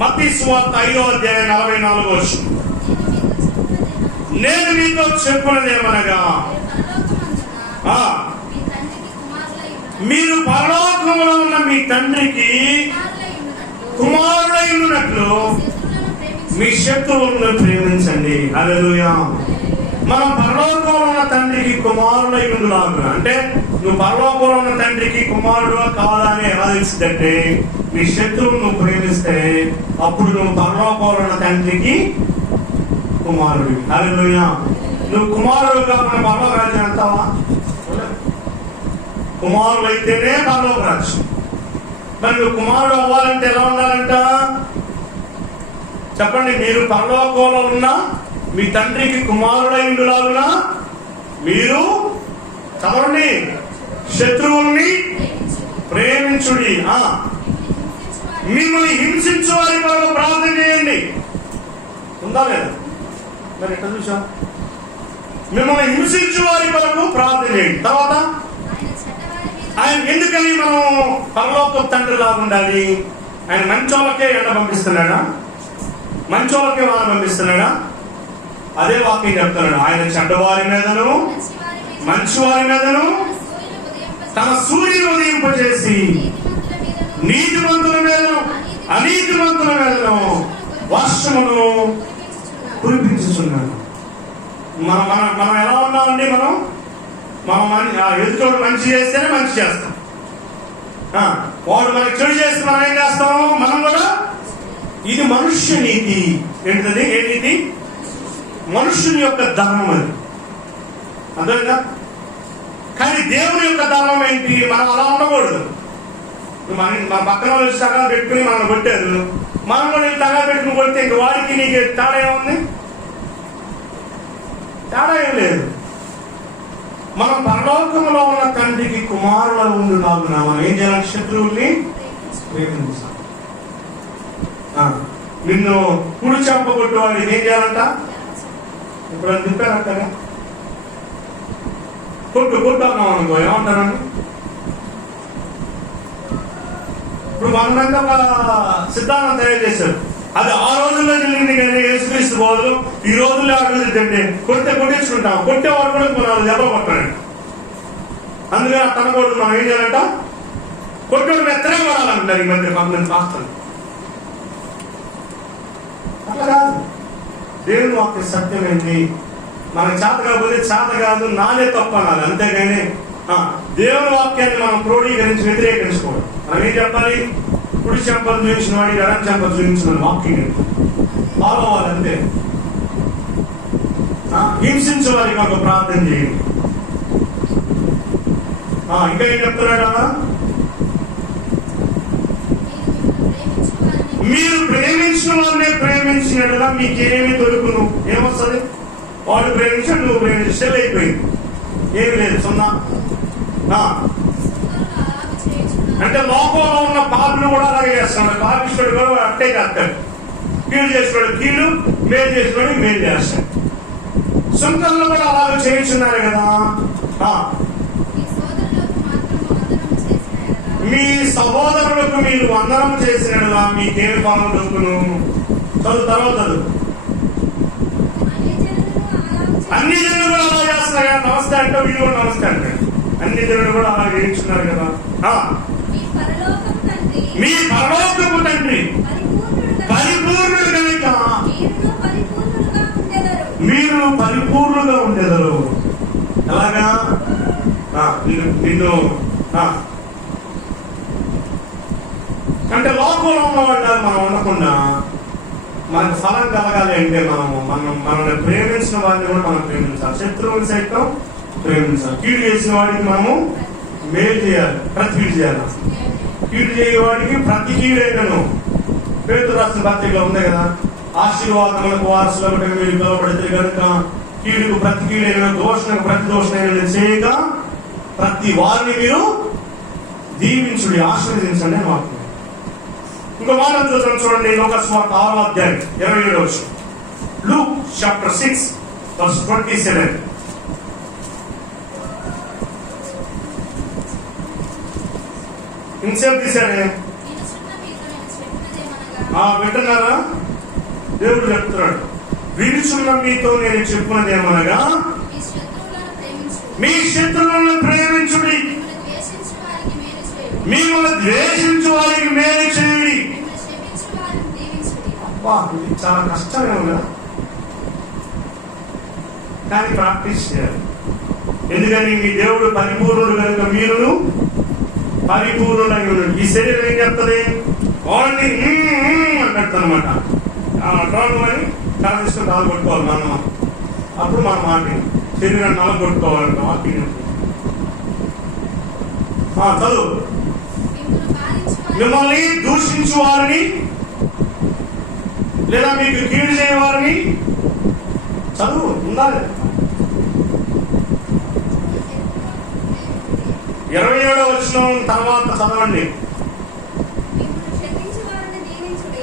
మత్తయి సువార్త 5వ అధ్యాయం 44వ వచనం. నేను మీతో చెప్పున్నదేమనగా, మీరు పరలోకములో ఉన్న మీ తండ్రికి కుమారులై ఉన్నట్లు మీ శత్రువులను ప్రేమించండి. హల్లెలూయా. మనం పరలోకంలో ఉన్న తండ్రికి కుమారులై ఉండులాగా, అంటే నువ్వు పరలోకంలో ఉన్న తండ్రికి కుమారుడు కాదా అని ఎలా తెలిసిందంటే, నీ శత్రువును నువ్వు ప్రేమిస్తే అప్పుడు నువ్వు పరలోకంలో ఉన్న తండ్రికి కుమారుడు. హల్లెలూయా. నువ్వు కుమారుడు కాకుండా పరలోక రాజ్యం అంటావా? కుమారులు అయితేనే పరలోక రాజ్యం. మరి నువ్వు కుమారుడు అవ్వాలంటే ఎలా ఉండాలంట చెప్పండి. మీరు పరలోకంలో ఉన్న మీ తండ్రికి కుమారుడైండులాగునా మీరు చదవండి, శత్రువుల్ని ప్రేమించుడి, మిమ్మల్ని హింసించు వారి కొరకు ప్రార్థన చేయండి. ఉందా లేదా? మరి ఎట్లా చూసా? మిమ్మల్ని హింసించు వారి కొరకు ప్రార్థన చేయండి. తర్వాత ఆయన ఎందుకని మనం పరలోక తండ్రి లాగా ఉండాలి? ఆయన మంచోళ్ళకే ఎండ పంపిస్తున్నాడా? మంచోళ్ళకే వాన పంపిస్తున్నాడా? అదే వాక్యం చెప్తున్నాడు. ఆయన చెడ్డవారి మీదను మంచివారి మీదను తన సూర్యుని ఉదయింపజేసి నీతిమంతుల మీదను అనీతిమంతుల మీదను వర్షమును కురిపించుచున్నాడు. మనం ఎలా ఉన్నామండి? మనం ఎదుటోడు మంచి చేస్తేనే మంచి చేస్తాం. వాడు మనకి చెడు చేస్తే మనం ఏం చేస్తాం? మనం కూడా. ఇది మనుష్య నీతి. ఏంటది? ఏ నీతి? మనుష్యుని యొక్క ధర్మం అది. అర్థమైందా? కానీ దేవుని యొక్క ధర్మం ఏంటి? మనం అలా ఉండకూడదు. మన పక్కన వాళ్ళు తగల పెట్టుకుని మనం కొట్టారు, మనం కూడా తగల పెట్టుకుని కొడితే ఇంక వాడికి నీకు తేడా ఏముంది? తేడా ఏం లేదు. మనం పరలోకంలో ఉన్న తండ్రికి కుమారుల ఉండు నాగున మనం ఏం చేయాలి? శత్రువుల్ని ప్రేమించాలి. నిన్ను కుడి చంపగొట్టు వాడికి ఏం చేయాలంట? ఇప్పుడు అని చెప్పారంట, కొట్టు అన్నాం అనుకో, ఏమంటారండి? ఇప్పుడు మన ఒక సిద్ధాంతం తయారు చేశారు. అది ఆ రోజుల్లో జరిగింది కానీ యేసుక్రీస్తు బోధలు ఈ రోజుల్లో అడుగుతుంటే కొట్టించుకుంటాం. కొట్టేవాడు కూడా మనం దెబ్బలు కొట్టాలండి. అందుకని తన కూడా మనం ఏం చేయాలంట? కొట్టోడు మెత్తనే కొడాలంటారు ఈ మధ్య కొంతమంది పాస్తలు. అట్లా కాదు. దేవుని వాక్య సత్యమైంది. మనకు చేత కాకపోతే చేత కాదు, నానే తప్ప అనాలి. అంతేగాని దేవుని వాక్యాన్ని మనం క్రోడీకరించి వ్యతిరేకించుకోవడం. మనం ఏం చెప్పాలి? కుడి చెంపలు చూపించిన వాడికి ఎడం చెంపలు చూపించిన వాక్యం ఫాలో అవ్వాలి. అంతే. హింసించే వారికి ఒక ప్రార్థన చేయండి. ఇంకా ఏం చెప్తున్నాడా? మీరు ప్రేమించిన వారినే ప్రేమించినట్టుగా మీకేమి దొరుకును? ఏమొస్తుంది? వాడు ప్రేమించాడు, నువ్వు ప్రేమించి సెల్ అయిపోయింది, ఏమి లేదు, సున్నా. అంటే లోకంలో ఉన్న పాపులు కూడా అలాగే చేస్తున్నాడు. పాపిస్తాడు కూడా అట్టే చేస్తాడు. కీడు చేసినాడు కీడు, మేలు చేసినాడు మేలు చేస్తాడు. సుంకంలో కూడా అలాగే చేయించున్నారు కదా. మీ సహోదరులకు మీరు వందనం చేసినట్లా మీకేమి ఫలం దొరుకును? చదువు తర్వాత చదువు. అన్ని జనులు కూడా అలా చేస్తున్నారు కదా, నమస్తే అంటే వీళ్ళు కూడా నమస్తే అంటే అన్ని జనులు కూడా అలా చేయించున్నారు కదా. మీ పరలోకపు తండ్రి పరిపూర్ణుడు కనుక మీరు పరిపూర్ణులుగా ఉండేదరు. ఎలాగా? నిన్ను అంటే లోకంలో ఉన్నవాళ్ళు మనం ఉండకుండా మనకు ఫలం కలగాలి అంటే మనల్ని ప్రేమించిన వారిని కూడా మనం ప్రేమించాలి, శత్రువుని సైతం ప్రేమించాలి. కీడు చేసిన వాడికి మనము మేలు చేయాలి, ప్రతి కీడు చేయాలి. కీడు చేయవాడికి ప్రతి కీడైనను పేతురు రాసిన పత్రికలో ఉంది కదా, ఆశీర్వాదములకు వారసులకు మీరు పిలువబడితే కనుక కీడుకు ప్రతి కీడైన దోషణకు ప్రతి దోషణైన చేయక ప్రతి వారిని మీరు దీవించుడి, ఆశీర్వదించండి అని వాక్యం. ఇంకో మాట చూడండి, లూకాసు వార్త 6వ అధ్యాయం 27వ వచనం. Luke chapter 6 verse 27. ఇన్సేపు తీశానే వింటున్నారా? దేవుడు చెప్తున్నాడు, వినుచున్న మీతో నేను చెప్పినదేమనగా మీ శత్రువులను ప్రేమించుడి, మిమ్మల్ని ద్వేషించు వారికి మేలు చేయుడి. అబ్బా, ఇది చాలా కష్టమే కదా, కానీ ప్రాక్టీస్ చేయాలి. ఎందుకని మీ దేవుడు పరిపూర్ణుడు కనుక మీరును పరిపూర్ణులై ఉండండి. ఈ శరీరం ఏం చెప్తుంది? వాళ్ళని అన్నట్టు అనమాట. అని కళ తీసుకుని నాలుగు కొట్టుకోవాలి మనం, అప్పుడు మన మాట శరీరాన్ని నాలుగు కొట్టుకోవాలంట. వాక్యం చదువు. మిమ్మల్ని దూషించు వారిని లేదా మీకు కీడు చేయవారిని, చదువు ఉండాలి. 27వ వచనం తర్వాత చదవండి.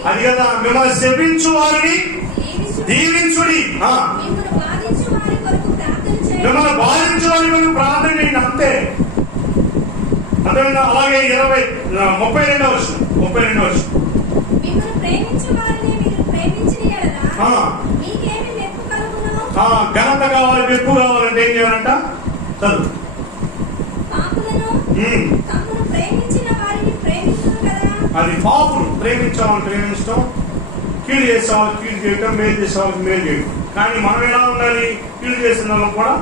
అది కదా, మిమ్మల్ని శపించు వారిని దీవించుడి, మిమ్మల్ని బాధించు వారి కొరకు ప్రార్థన చేయండి, అంతే. అదేవిధంగా అలాగే 32వ వచనం ఘనత కావాలి, మెప్పు కావాలంటే ఏం చేయాలంట? చదువు. అది పాపులు ప్రేమించాలని ప్రేమించడం, కీడు చేసే వాళ్ళకి కీడు చేయటం, మేలు చేసే వాళ్ళకి మేలు చేయటం. కానీ మనం ఎలా ఉండాలి? కీడు చేసిన వాళ్ళకి కూడా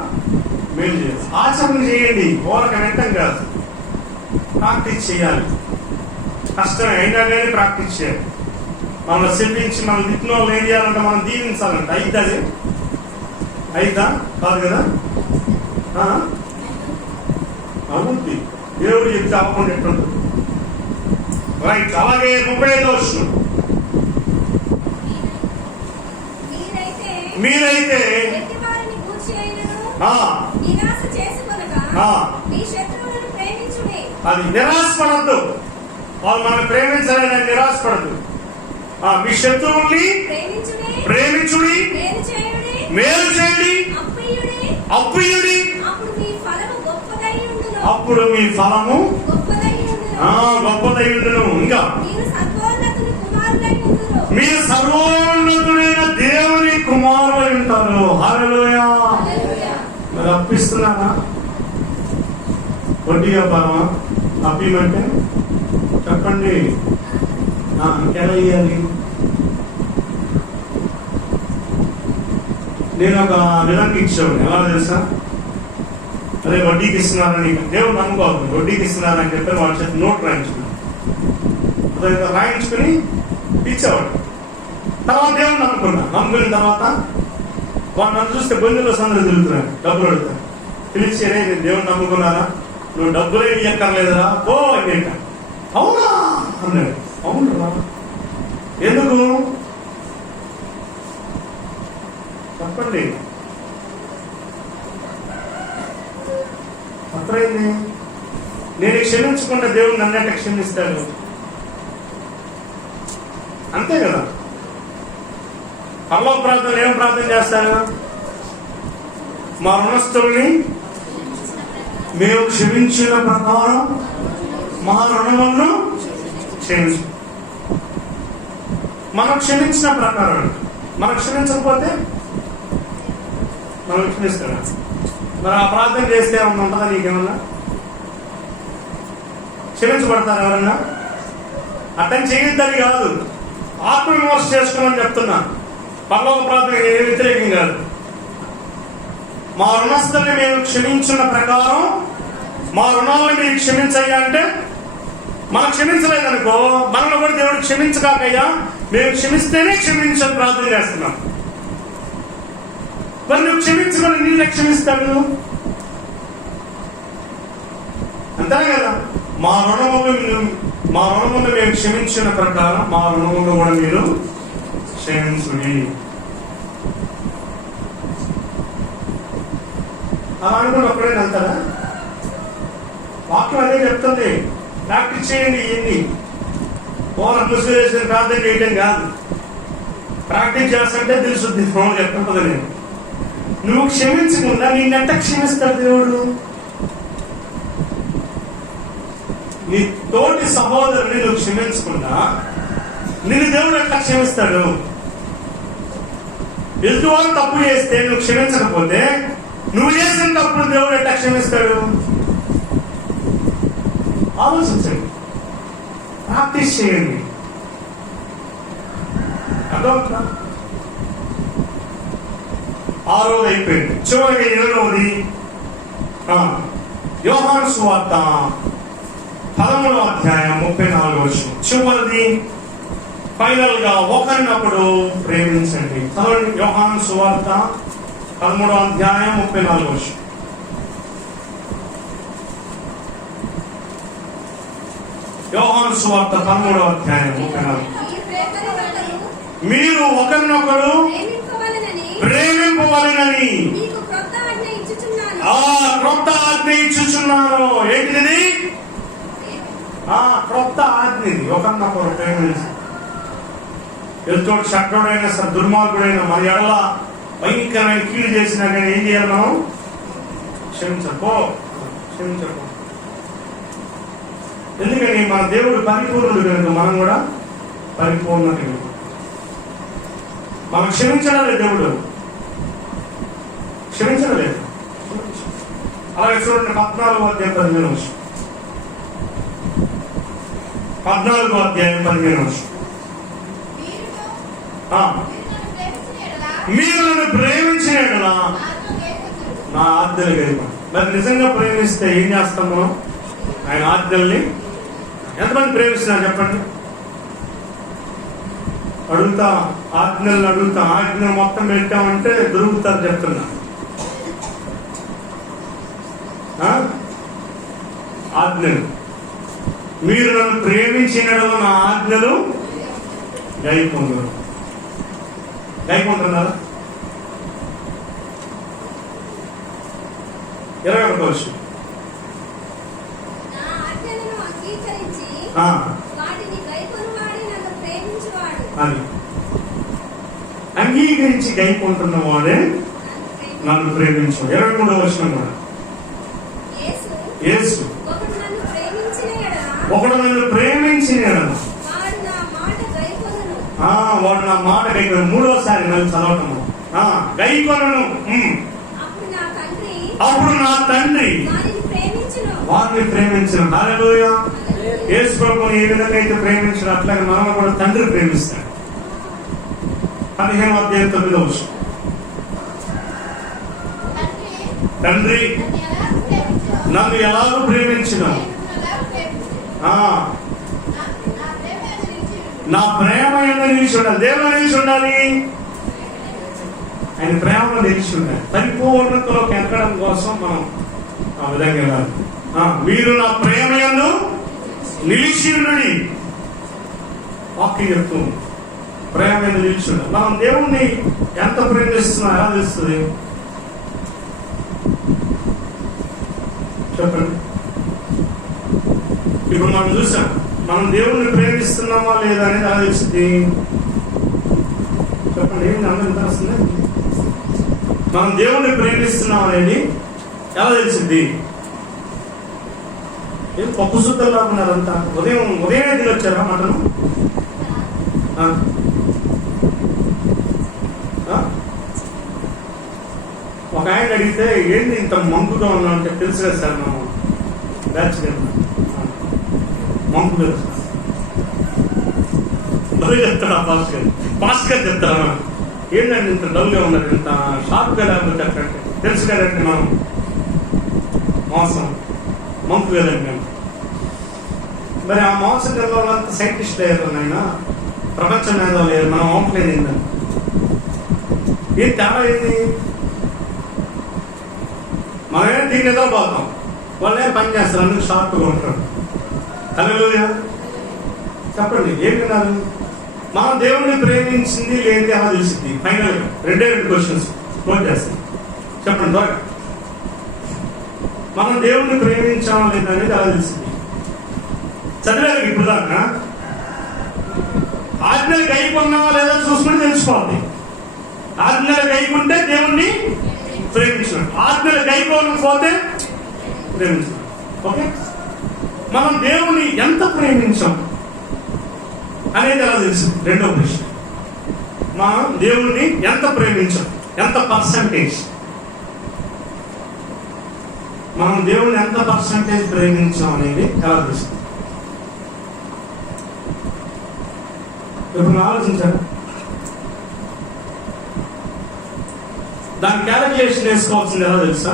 మేలు చేయాలి. ఆచరణ చేయండి, వాళ్ళకి వెంటనే కాదు, ప్రాక్టీస్ చేయాలి. కష్టమే అయినా కానీ ప్రాక్టీస్ చేయాలి. మనల్ని శపించి మనం తిట్టిన వాళ్ళు ఏం చేయాలంటే మనం దీవించాలంట. అయిద్దా కాదు కదా, అవుద్ది. దేవుడు చెప్తే అవ్వకుండా ఎట్టుంటుంది. రైట్. అలాగే 35వ వచనం, మీరైతే అది నిరాశపడద్దు. వాళ్ళు మనం ప్రేమించాలని నిరాశపడద్దు. మీ శత్రువుల్ని ప్రేమించుడి, మేలు చేయండి, అప్పియుడి, అప్పుడు మీ ఫలము గొప్పదై ఉండును. ఇంకా మీరు సర్వోన్నతుడైన దేవుని కుమారులై ఉంటారు. హల్లెలూయా. మరి అప్పిస్తున్నారా? వడ్డీ వ్యాపారమా? అప్పిమంటే చెప్పండి, ఇంకెలా ఇయ్యాలి? నేను ఒక విధంగా ఇచ్చాను, ఎలా తెలుసా? అదే వడ్డీకి ఇస్తున్నారని దేవుడు నమ్ముకోవాలి. వడ్డీకి ఇస్తున్నారని చెప్పి వాళ్ళ చేతి నోట్ రాయించుకుని ఇచ్చేవాడు. తర్వాత దేవుడు నమ్ముకున్న తర్వాత వాళ్ళు నన్ను చూస్తే బంధువుల సందర్భం తిరుగుతున్నాను, డబ్బులు అడుగుతాను. పిలిచి, నేను దేవుడు నమ్ముకున్నారా, నువ్వు డబ్బులే ఇయ్యక్కర్లేదురా పో అని. అవునా అన్నాడు. అవునురా, ఎందుకు చెప్పండి. అప్పుడైంది, నేను క్షమించుకుంటే దేవుడు నన్నంటే క్షమిస్తాడు, అంతే కదా. పరలోక ప్రార్థనలు ఏం ప్రార్థన చేస్తారు? మా రుణస్తుల్ని మేము క్షమించిన ప్రకారం మా రుణములను క్షమించు. మనం క్షమించిన ప్రకారం, మనం క్షమించకపోతే మనం క్షమిస్తాడా? మరి ఆ ప్రార్థన చేస్తే ఏమన్నా ఉంటుందా? నీకేమన్నా క్షమించబడతారు ఎవరన్నా? అట్టని చేయొద్దని కాదు, ఆత్మవిమర్శ చేసుకోమని చెప్తున్నా. పరలోక ప్రార్థన ఏ వ్యతిరేకం కాదు. మా రుణస్థుల్ని మేము క్షమించిన ప్రకారం మా రుణాలను మీరు క్షమించయ్యా అంటే, మనం క్షమించలేదనుకో మనల్ని కూడా దేవుడు క్షమించకాకయ్యా, మేము క్షమిస్తేనే క్షమించని ప్రార్థన చేస్తున్నాం. మరి నువ్వు క్షమించమని నీళ్ళే క్షమిస్తాడు? అంతే కదా. మా రుణమును మేము క్షమించిన ప్రకారం మా రుణమును కూడా మీరు క్షమించుడి. అలా అనుకుని ఒక్కడే వెళ్తారా? వాక్యం అదే చెప్తుంది. ప్రాక్టీస్ చేయండి. ఇవన్నీ ముసుగు ప్రార్థన చేయటం కాదు. ప్రాక్టీస్ చేస్తుంటే తెలుసుద్ది. ఫోన్ చెప్తుంటుంది. నేను నువ్వు క్షమించకుండా నిన్నెంత క్షమిస్తాడు దేవుడు? నీ తోటి సహోదరుని నువ్వు క్షమించకుండా నిన్ను దేవుడు ఎట్లా క్షమిస్తాడు? ఎదుటివారు తప్పు చేస్తే నువ్వు క్షమించకపోతే నువ్వు చేసిన తప్పుడు దేవుడు ఎట్లా క్షమిస్తాడు? ఆలోచించండి, ప్రాక్టీస్ చేయండి. అర్థమవుతుందా? 6వ అయిపోయింది. చివరికి 7వది యోహాను సువార్త 13వ అధ్యాయం 34వ వచనం. చివరిది ఫైనల్ గా ఒకరినప్పుడు ప్రేమించండి. యోహాను సువార్త 13వ అధ్యాయం 34వ వచనం. యోహాను సువార్త 13వ అధ్యాయం 34. మీరు ఒకరినొకరు ప్రేమింపవలెనని క్రొత్త ఆజ్ఞ ఇచ్చుచున్నాను. ఏంటిది? క్రొత్త ఆజ్ఞ. ఒకరినొకరు ప్రేమించి. ఎదుటోడు శక్తుడైనా సరే దుర్మార్గుడైన మన ఎడల భయంకరమైన కీడు చేసినా కానీ ఏం చేయాలి? మనం క్షమించకో. ఎందుకని మన దేవుడు పరిపూర్ణుడు కనుక మనం కూడా పరిపూర్ణత. మనం క్షమించడం లేదు, దేవుడు క్షమించడం లేదు. అలాగే చూడండి 14వ అధ్యాయం 15వ వచనం. 14వ అధ్యాయం 15వ వచనం. మీరు నన్ను ప్రేమించిన యెడల నా ఆజ్ఞలు గైకొను. మరి నిజంగా ప్రేమిస్తే ఏం చేస్తాం మనం? ఆయన ఆజ్ఞల్ని. ఎంతమంది ప్రేమిస్తున్నారు చెప్పండి? అడుగుతా, ఆజ్ఞలను అడుగుతా. ఆజ్ఞ మొత్తం పెట్టామంటే దొరుకుతారు చెప్తున్నా. ఆజ్ఞలు. మీరు నన్ను ప్రేమించిన నా ఆజ్ఞలు గైకొందురు. గైకొంటున్నారా? 21వ వచనం. అది అంగీకరించి గైకొంటున్న వాడే నన్ను ప్రేమించు. 23వ వచనం కూడా. యేసు ఒకడు నన్ను ప్రేమించిన యెడల వాడు నా మాట గైకొను. 3వసారి నన్ను చదవటము గైకొనను. అప్పుడు నా తండ్రి వారిని ప్రేమించను. హల్లెలూయా. యేసు ప్రభువుని ఏ విధంగా అయితే ప్రేమించడం అట్లాగే మనం కూడా తండ్రి ప్రేమిస్తాడు. 15వ అధ్యాయం 9వ వచనం. తండ్రి నన్ను ఎలాగో ప్రేమించిన నా ప్రేమ ఎంత నిలిచి ఉండాలి? దేవుడు నిలిచి ఉండాలి. ఆయన ప్రేమలో నిలిచి ఉండాలి. పరిపూర్ణతలోకి ఎక్కడం కోసం మనం ఆ విధంగా వెళ్ళాలి. మీరు నా ప్రేమ యందు నిలిచి ఉండండి. వాక్యం చెప్తూ ప్రేమ యందు నిలిచి ఉండాలి. మనం దేవుణ్ణి ఎంత ప్రేమిస్తున్నా ఎలా తెలుస్తుంది చెప్పండి? ఇప్పుడు మనం చూసాం, మనం దేవుణ్ణి ప్రేమిస్తున్నామా లేదా అనేది ఎలా తెలుస్తుంది చెప్పండి? ఏమి అందరూ తెలుస్తుంది? మనం దేవుణ్ణి ప్రేమిస్తున్నాం అనేది ఎలా తెలిసింది? ఏం పప్పు సుద్దలా ఉన్నారంతా? ఉదయమే తినొచ్చారా మటను? ఒక ఆయన అడిగితే ఏంటి ఇంత మంకుగా ఉన్నా అంటే తెలుసు కదా సార్, మనం బ్యాచ్ మంకు తెలుసు చెప్తాడు. ఫాస్ట్ గా చెప్తారా? ఏంటంటే ఇంత డల్గా ఉన్నారు, ఇంత షార్ప్గా లేకపోతే అంటే తెలుసు కదండి మనం మోసం మంకు కదండి మేము. మరి ఆ మోసం గెలవాలంత సైంటిస్ట్ లేరు, ఆయన ప్రపంచ మేధావులు లేరు, మనం వంకలేదు ఏంటంటే ఏం తేడా ఏంది? మనమే దీన్ని నిద్రపోతాం, వాళ్ళే పని చేస్తారు, అందుకు షార్ప్గా ఉంటారు. హల్లెలూయా చెప్పండి, ఏం విన్నారు? మనం దేవుణ్ణి ప్రేమించింది లేనిది ఎలా తెలిసింది? ఫైనల్ గా 2 క్వశ్చన్స్ క్లోజ్ చేస్తాం. చెప్పండి త్వరగా. మనం దేవుణ్ణి ప్రేమించామా లేదా అనేది ఎలా తెలిసింది? చదివారు ఇప్పుడు దాకా. ఆజ్ఞలు గైకొన్నావా లేదా చూసుకుని తెలుసుకోవాలి. ఆజ్ఞలు గైకుంటే దేవుణ్ణి ప్రేమించడం, ఆజ్ఞలు గైకోకపోతే ప్రేమించడం. ఓకే, మనం దేవుని ఎంత ప్రేమించాం అనేది ఎలా తెలుసు? 2వ ప్రశ్న. మనం దేవుణ్ణి ఎంత ప్రేమించాం, ఎంత పర్సంటేజ్? మనం దేవుణ్ణి ఎంత పర్సంటేజ్ ప్రేమించాం అనేది ఎలా తెలుస్తుంది? ఇప్పుడు ఆలోచించారు. దాని క్యాలిక్యులేషన్ వేసుకోవాల్సింది ఎలా తెలుసా?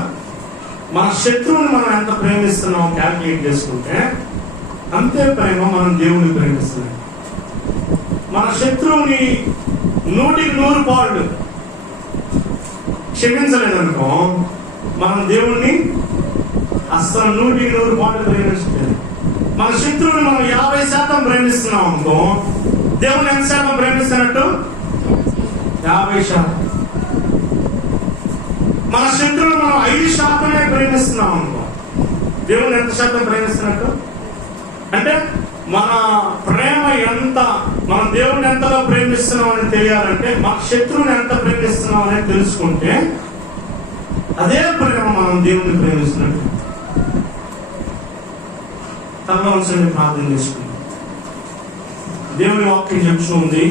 మన శత్రువుని మనం ఎంత ప్రేమిస్తున్నాం క్యాలిక్యులేట్ చేసుకుంటే అంతే ప్రేమ మనం దేవుణ్ణి ప్రేమిస్తున్నాం. మన శత్రువుని 100కి 100 పాళ్ళు క్షమించలేదనుకో, మనం దేవుణ్ణి అస్సలు 100కి 100 పాళ్ళు ప్రేమించలేదు. మన శత్రువుని మనం 50% ప్రేమిస్తున్నాం అనుకో, దేవుణ్ణి ఎంత శాతం ప్రేమిస్తున్నట్టు? 50%. మన శత్రువుని మనం 5% ప్రేమిస్తున్నాం అనుకో, దేవుణ్ణి ఎంత శాతం ప్రేమిస్తున్నట్టు? అంటే మన ప్రేమ ఎంత, మనం దేవుణ్ణి ఎంతగా ప్రేమిస్తున్నాం అని తెలియాలంటే మన శత్రువుని ఎంత ప్రేమిస్తున్నాం అనేది తెలుసుకుంటే అదే ప్రేమ మనం దేవుణ్ణి ప్రేమిస్తున్నట్టు. తనలో ఉంచండి, ప్రార్థన చేసుకుంది. దేవుని వాక్యం చెప్తుంది,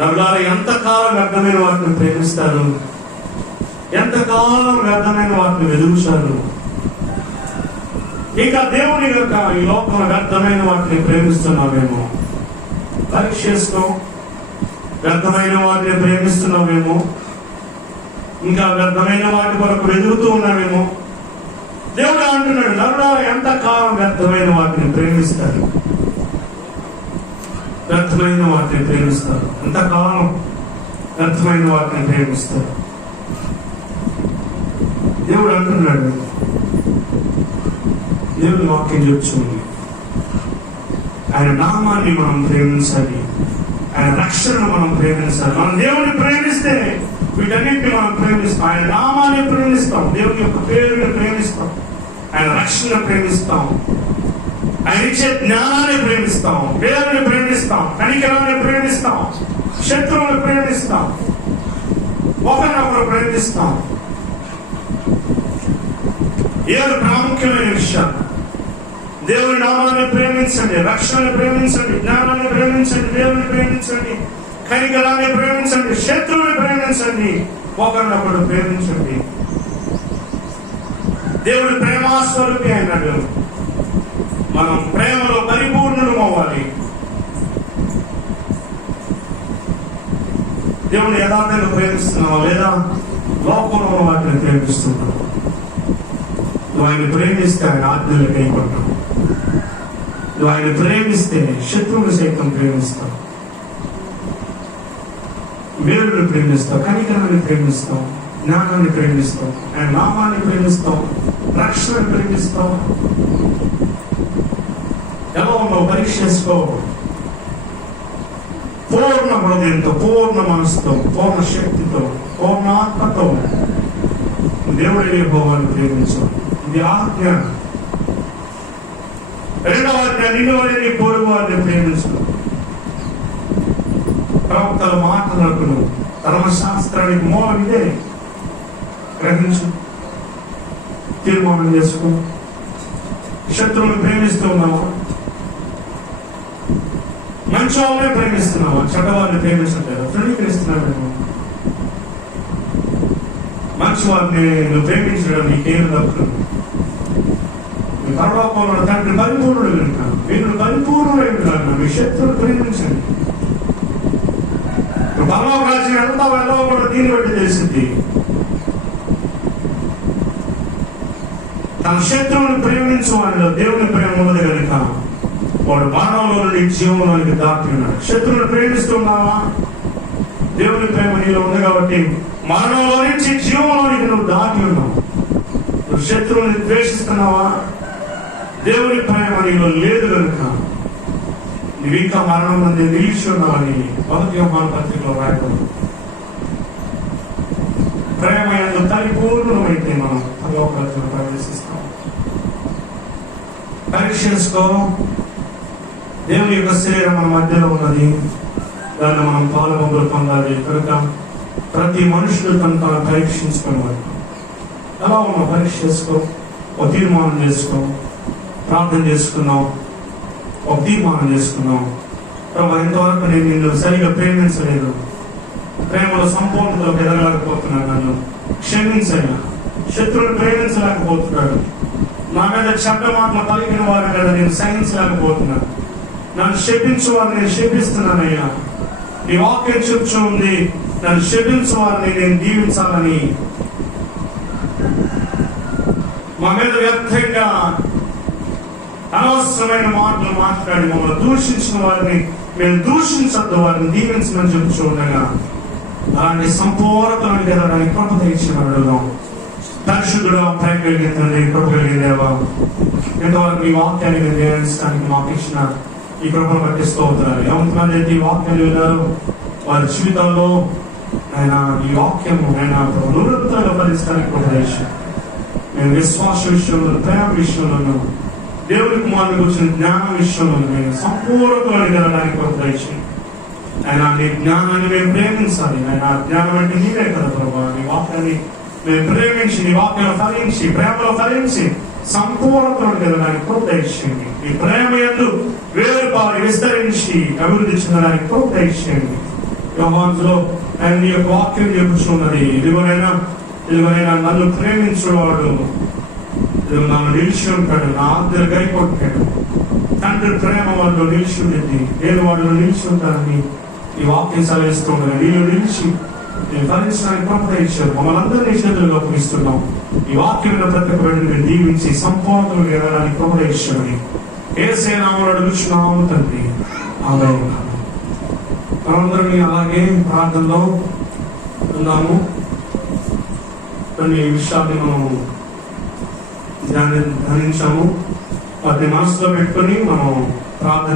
నరులారా ఎంతకాలం వ్యర్థమైన వాటిని ప్రేమిస్తారు, ఎంతకాలం వ్యర్థమైన వాటిని వెదుగుతారు. ఇంకా దేవుని యొక్క ఈ లోకంలో వ్యర్థమైన వాటిని ప్రేమిస్తున్నామేమో పరీక్ష చేసుకో. వ్యర్థమైన వాటిని ప్రేమిస్తున్నామేమో, ఇంకా వ్యర్థమైన వాటి కొరకు వెతుకుతూ ఉన్నామేమో. దేవుడు అంటున్నాడు, నరులారా ఎంతకాలం వ్యర్థమైన వాటిని ప్రేమిస్తారు, వ్యర్థమైన వాటిని ప్రేమిస్తారు, ఎంతకాలం వ్యర్థమైన వాటిని ప్రేమిస్తారు. దేవుడు అంటున్నాడు, దేవుని వాక్యం చెప్తుంది, ఆయన నామాన్ని మనం ప్రేమించాలి, ఆయన రక్షణను మనం ప్రేమించాలి. మనం దేవుని ప్రేమిస్తే వీటన్నింటినీ మనం ప్రేమిస్తాం. ఆయన నామాన్ని ప్రేమిస్తాం, దేవుని యొక్క పేరుని ప్రేమిస్తాం, ఆయన రక్షణను ప్రేమిస్తాం, ఆయన ఇచ్చే జ్ఞానాన్ని ప్రేమిస్తాం, పేరుని ప్రేమిస్తాం, కనికరాన్ని ప్రేమిస్తాం, శత్రువుని ప్రేమిస్తాం, ఒకరినొకరు ప్రేమిస్తాం. 7 ప్రాముఖ్యమైన విషయాలు. దేవుని నామాన్ని ప్రేమించండి, రక్షణని ప్రేమించండి, జ్ఞానాన్ని ప్రేమించండి, దేవుని ప్రేమించండి, కనికరాన్ని ప్రేమించండి, శత్రువుని ప్రేమించండి, ఒకరినొకరు ప్రేమించండి. దేవుడి ప్రేమాస్వరూపి అయినాడు. మనం ప్రేమలో పరిపూర్ణులు అవ్వాలి. దేవుని యథార్థంగా ప్రేమిస్తున్నావా లేదా లోకంలో వాటిని ప్రేమిస్తున్నావు? నువ్వు ఆయన ప్రేమిస్తే ఆయన ఆజ్ఞలు కైకొంటావు. నువ్వు ఆయన ప్రేమిస్తే శత్రువులు సైతం ప్రేమిస్తావు, మేలుని ప్రేమిస్తావు, కనికరాన్ని ప్రేమిస్తావు, జ్ఞానాన్ని ప్రేమిస్తావు, ఆయన నామాన్ని ప్రేమిస్తావు, రక్షణని ప్రేమిస్తావు. ఎలా ఉన్నావు పరీక్ష చేసుకో. పూర్ణ హృదయంతో, పూర్ణ మనసుతో, పూర్ణ శక్తితో, పూర్ణ ఆత్మతో దేవుడి యెహోవాను ప్రేమించు. ఇది ఆజ్ఞ. 2వ ఆజ్ఞ, నిన్ను వలె నీ పొరుగు వారిని ప్రేమించు. ప్రవక్తల మాటలకు, ధర్మశాస్త్రానికి మూలం ఇదే. గ్రహించు, తీర్మానం చేసుకో. శత్రువుని ప్రేమిస్తూ ఉన్నావా? మంచి వాళ్ళనే ప్రేమిస్తున్నావా? చెడ్డవారిని ప్రేమించట్లేదు, తృణీకరిస్తున్నావు. మంచి వారిని నువ్వు ప్రేమించడం నీకేమి దక్కుతుంది? మీ పరలోకంలో తండ్రి పరిపూర్ణుడు కనుక మీరు పరిపూర్ణుడై ఉంటారు. మీ శత్రువును ప్రేమించండి. పరలోక రాజ్యం ఎంత వెళ్ళవో కూడా దీన్ని బట్టి తెలిసింది. తన శత్రువుని ప్రేమించు వాడిలో దేవుని ప్రేమ ఉన్నది కనుక వాడు మరణంలో నుండి జీవంలోనికి దాటి ఉన్నాడు. శత్రువుని ప్రేమిస్తున్నావా? దేవుని ప్రేమ నీలో ఉంది కాబట్టి మరణంలో నుంచి జీవంలోనికి నువ్వు దాటి ఉన్నావు. నువ్వు శత్రువుని ద్వేషిస్తున్నావా? దేవుని ప్రేమ నీలో లేదు కనుక నువ్వు ఇంకా మరణం నుండి నిలిచి ఉన్నావని 1 యోహాను పత్రికలో రాయబడింది. ప్రేమ ఎందు పరిపూర్ణమైతే మనం పరలోకంలో ప్రవేశిస్తాం. పరీక్షించుకో. దేవుని యొక్క శరీరం మన మధ్యలో ఉన్నది, దాన్ని మనం పాలుపొందులు పొందాలి కనుక ప్రతి మనుషుడు తను తాను పరీక్షించుకోవాలి. ఎలా ఉన్నావు? పరీక్ష చేసుకో. ఒక తీర్మానం చేసుకో. ప్రార్థన చేసుకున్నాం, ఒక తీర్మానం చేసుకున్నాం. ప్రభు, ఇంతవరకు నేను నిన్ను సరిగా ప్రేమించలేదు, ప్రేమలో సంపూర్ణతలోకి ఎదగలేకపోతున్నాను, నన్ను క్షమించగా. శత్రువుని ప్రేమించలేకపోతున్నాడు, నా మీద చెడ్డ మాటలు పలికిన వారి మీద నేను సహించలేకపోతున్నాను, నన్ను శపించు వారిని నేను శపిస్తున్నానయ్యా. నీ వాక్యం చెప్తూ ఉంది, నన్ను శపించు వారిని నేను దీవించాలని. మా మీద వ్యర్థంగా అనవసరమైన మాటలు మాట్లాడి మమ్మల్ని దూషించిన వారిని మేము దూషించద్దు, వారిని దీవించమని చెప్తూ ఉండగా అలాంటి సంపూర్ణతను ఎదగడానికి కృప తెచ్చినాడు. పరిశుద్ధుడు, ప్రేమ కలిగిన తండ్రి, కృప కలిగిన దేవా, ఇంతవరకు మీ వాక్యాన్ని మేము ధ్యానించడానికి మాకు ఇచ్చిన ఈ కృపను బట్టి స్తోత్రాలు. ఎంతమంది అయితే ఈ వాక్యాలు విన్నారు వారి జీవితాల్లో ఆయన ఈ వాక్యము ఆయన నిరంతరంగా ఫలించడానికి కృప తెచ్చారు. మేము విశ్వాస విషయంలో, ప్రేమ విషయంలో, దేవుని కుమారునికి వచ్చిన జ్ఞానం విషయంలో మేము సంపూర్ణతను ఎదగడానికి కృప తెచ్చారు. ఆయన నీ జ్ఞానాన్ని మేము ప్రేమించాలి. ఆయన జ్ఞానం అంటే నీవే కదా ప్రభా. నీ వాక్యాన్ని మేము ప్రేమించి, నీ వాక్యం ఫలించి, ప్రేమలో ఫలించి సంపూర్ణతను ఎదగడానికి కృప తెచ్చేయండి. ఈ ప్రేమ యందు వేరుపారి విస్తరించి అభివృద్ధి చెందడానికి కృప తెచ్చేయండి. యోహానులో ఆయన నీ యొక్క వాక్యం చెప్పుచున్నది, ఇదిగోనైనా నన్ను ప్రేమించువాడు నన్ను నిలిచి ఉంటాడు, నా ఆజ్ఞలు గైకొట్టాడు. తండ్రి ప్రేమ వాళ్ళు నిలిచి ఉండింది, నేను వాళ్ళు నిలిచి ఉంటానని ఈ వాక్యం సెలవిస్తుండగా నేను నిలిచి నేను ఫలించడానికి కృప ఇచ్చారు. మమ్మల్ని అందరినీ చేతులుగా అప్పగిస్తున్నాం. ఈ వాక్యం ప్రతి ఒక్క బిడ్డని దీవించి సంపూర్ణతను ఎదగడానికి కృప ఇచ్చామని యేసయ్య నామములో అడుగుచున్నాము తండ్రి, ఆమేన్. మనందరినీ అలాగే ప్రార్థనలో ఉన్నాము. కొన్ని విషయాన్ని మనం ధ్యానించాము. వాటిని మనసులో పెట్టుకొని మనం ప్రార్థన